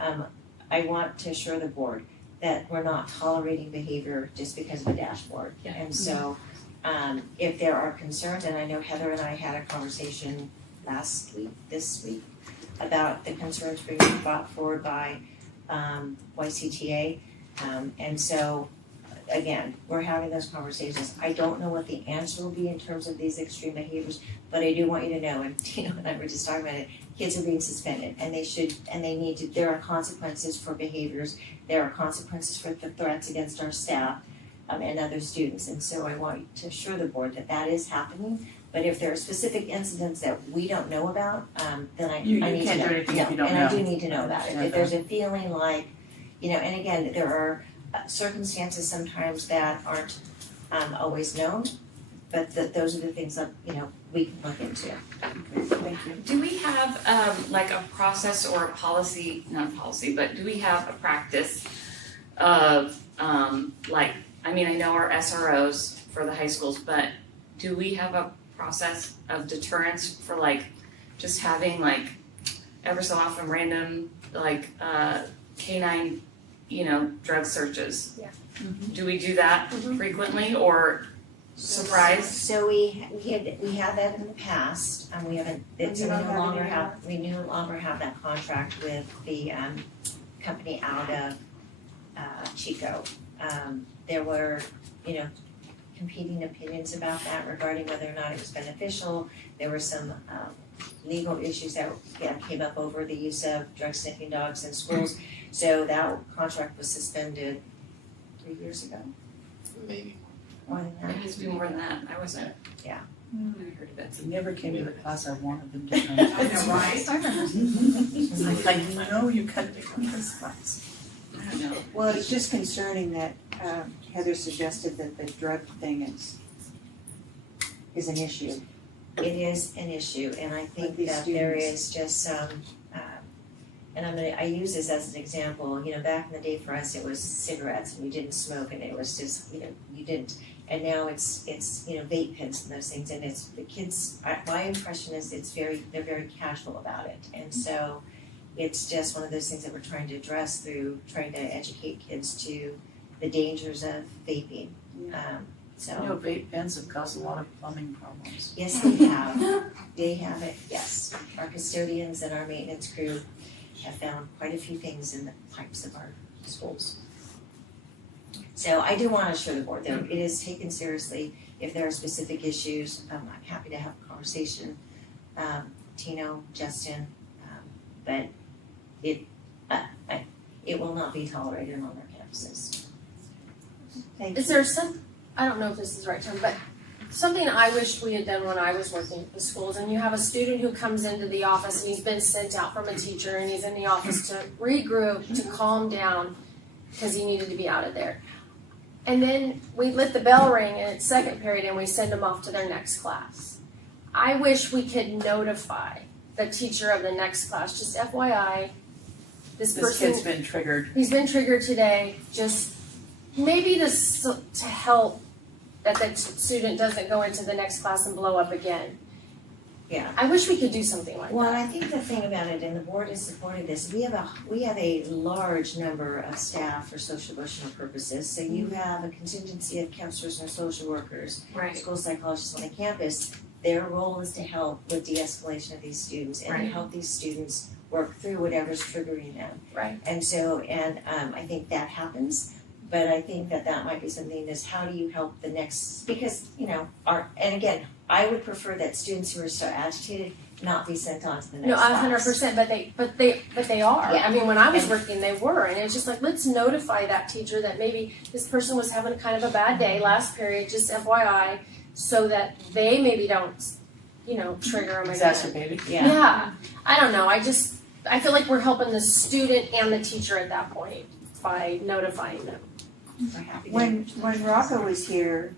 I want to assure the board that we're not tolerating behavior just because of a dashboard. Yeah. And so, if there are concerns, and I know Heather and I had a conversation this week, about the concerns being brought forward by YCTA. And so, again, we're having those conversations. I don't know what the answer will be in terms of these extreme behaviors, but I do want you to know, and Tina and I were just talking about it, kids are being suspended, and they need to, there are consequences for behaviors, there are consequences for the threats against our staff and other students. And so I want to assure the board that that is happening. But if there are specific incidents that we don't know about, then I need to know. You can't do anything if you don't and know. I do need to know about it. If there's a feeling like, and again, there are circumstances sometimes that aren't always known, but those are the things that, we can look into. Thank you. Do we have like a process or a policy, not a policy, but do we have a practice of I know our SROs for the high schools, but do we have a process of deterrence for just having ever so often random canine, drug searches? Yeah. Do we do that frequently or surprise? So we had that in the past, we haven't, we no longer have that contract with the company out of Chico. There were, competing opinions about that regarding whether or not it was beneficial. There were some legal issues that came up over the use of drug sniffing dogs in schools. So that contract was suspended 3 years ago. Maybe. More than that. It needs to be more than that. I wasn't. Yeah. I heard of it. They never came to the class I wanted them to come to. I know, right? I know you cut me from this class. I don't know. Well, it's just concerning that Heather suggested that the drug thing is an issue. It is an issue, and I think these that there is just some, and I use this as an example, back in the day for us, it was cigarettes and you didn't smoke and it was just, you didn't. And now it's vape pens and those things, and it's, the kids, my impression is they're very casual about it. And so it's just one of those things that we're trying to address through trying to educate kids to the dangers of vaping. Vape pens have caused a lot of plumbing problems. Yes, they have. They have it, yes. Our custodians and our maintenance crew have found quite a few things in the pipes of our schools. So I do want to assure the board that it is taken seriously. If there are specific issues, I'm happy to have a conversation. Tino, Justin, but it will not be tolerated on our campuses. Thank Is there I don't know if this is the right term, but something I wished we had done when I was working at the schools, and you have a student who comes into the office and he's been sent out from a teacher and he's in the office to regroup, to calm down because he needed to be out of there. And then we let the bell ring and it's second period and we send them off to their next class. I wish we could notify the teacher of the next class, just FYI, this person, kid's been triggered. He's been triggered today, just maybe to help that the student doesn't go into the next class and blow up again. Yeah. I wish we could do something like Well, that. I think the thing about it, and the board has supported this, we have a large number of staff for social emotional purposes. So you have a contingency of counselors and social workers, Right. school psychologists on the campus. Their role is to help with de-escalation of these students and to Right. help these students work through whatever's triggering them. Right. And so, I think that happens. But I think that might be something is how do you help the next, because, and again, I would prefer that students who are so agitated not be sent on to the next No, class. 100%, but they are. Yeah. I mean, when I was working, they were, and it's just like, let's notify that teacher that maybe this person was having kind of a bad day last period, just FYI, so that they maybe don't, trigger them again. Exacerbated. Yeah. I don't know. I feel like we're helping the student and the teacher at that point by notifying them. When Rocco was here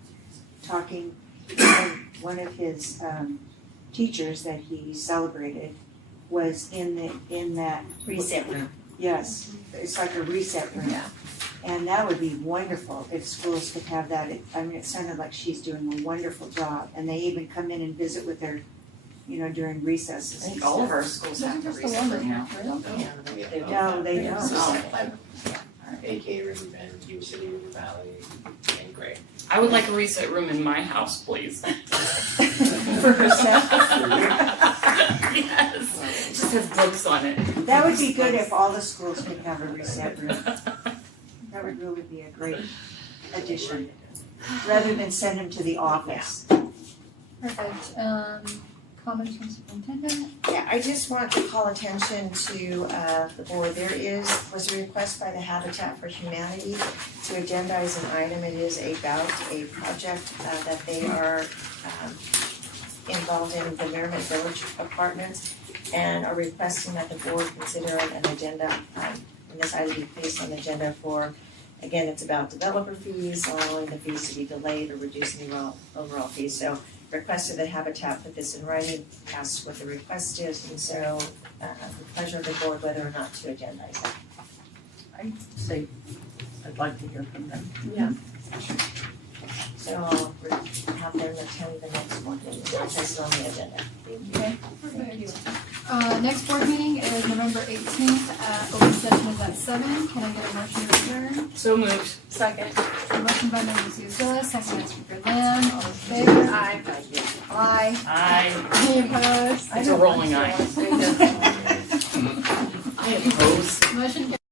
talking, one of his teachers that he celebrated was in that reset room. Yes, it's like a reset room. Yeah. And that would be wonderful if schools could have that. It sounded like she's doing a wonderful job, and they even come in and visit with their during recesses. I think all of our schools have a recess room now. No, they don't. AK, River Bend, U City, River Valley, and Gray. I would like a reset room in my house, please. For herself? Yes. Just have books on it. That would be good if all the schools could have a reset room. That would really be a great addition, rather than send them to the office. Perfect. Comments from superintendent? Yeah, I just want to call attention to the board. There was a request by the Habitat for Humanity to agendize an item. It is about a project that they are involved in the Merrimack Village Apartments, and are requesting that the board consider an agenda, and this item be placed on the agenda for, again, it's about developer fees, allowing the fees to be delayed or reducing the overall fees. So requested that Habitat put this in writing, asked what the request is, and so the pleasure of the board whether or not to agendize that. I'd say, I'd like to hear from them. Yeah. So I'll have them attend the next board meeting, I'll place it on the agenda. Okay, perfect. Next board meeting is November 18th. Open session is at 7. Can I get a motion to adjourn? So moved. Second. A motion by member Ciucilla, second by Speaker Lamb. All in favor? Aye. Aye. Aye. Any opposed? It's a rolling eye. I oppose. Motion carries.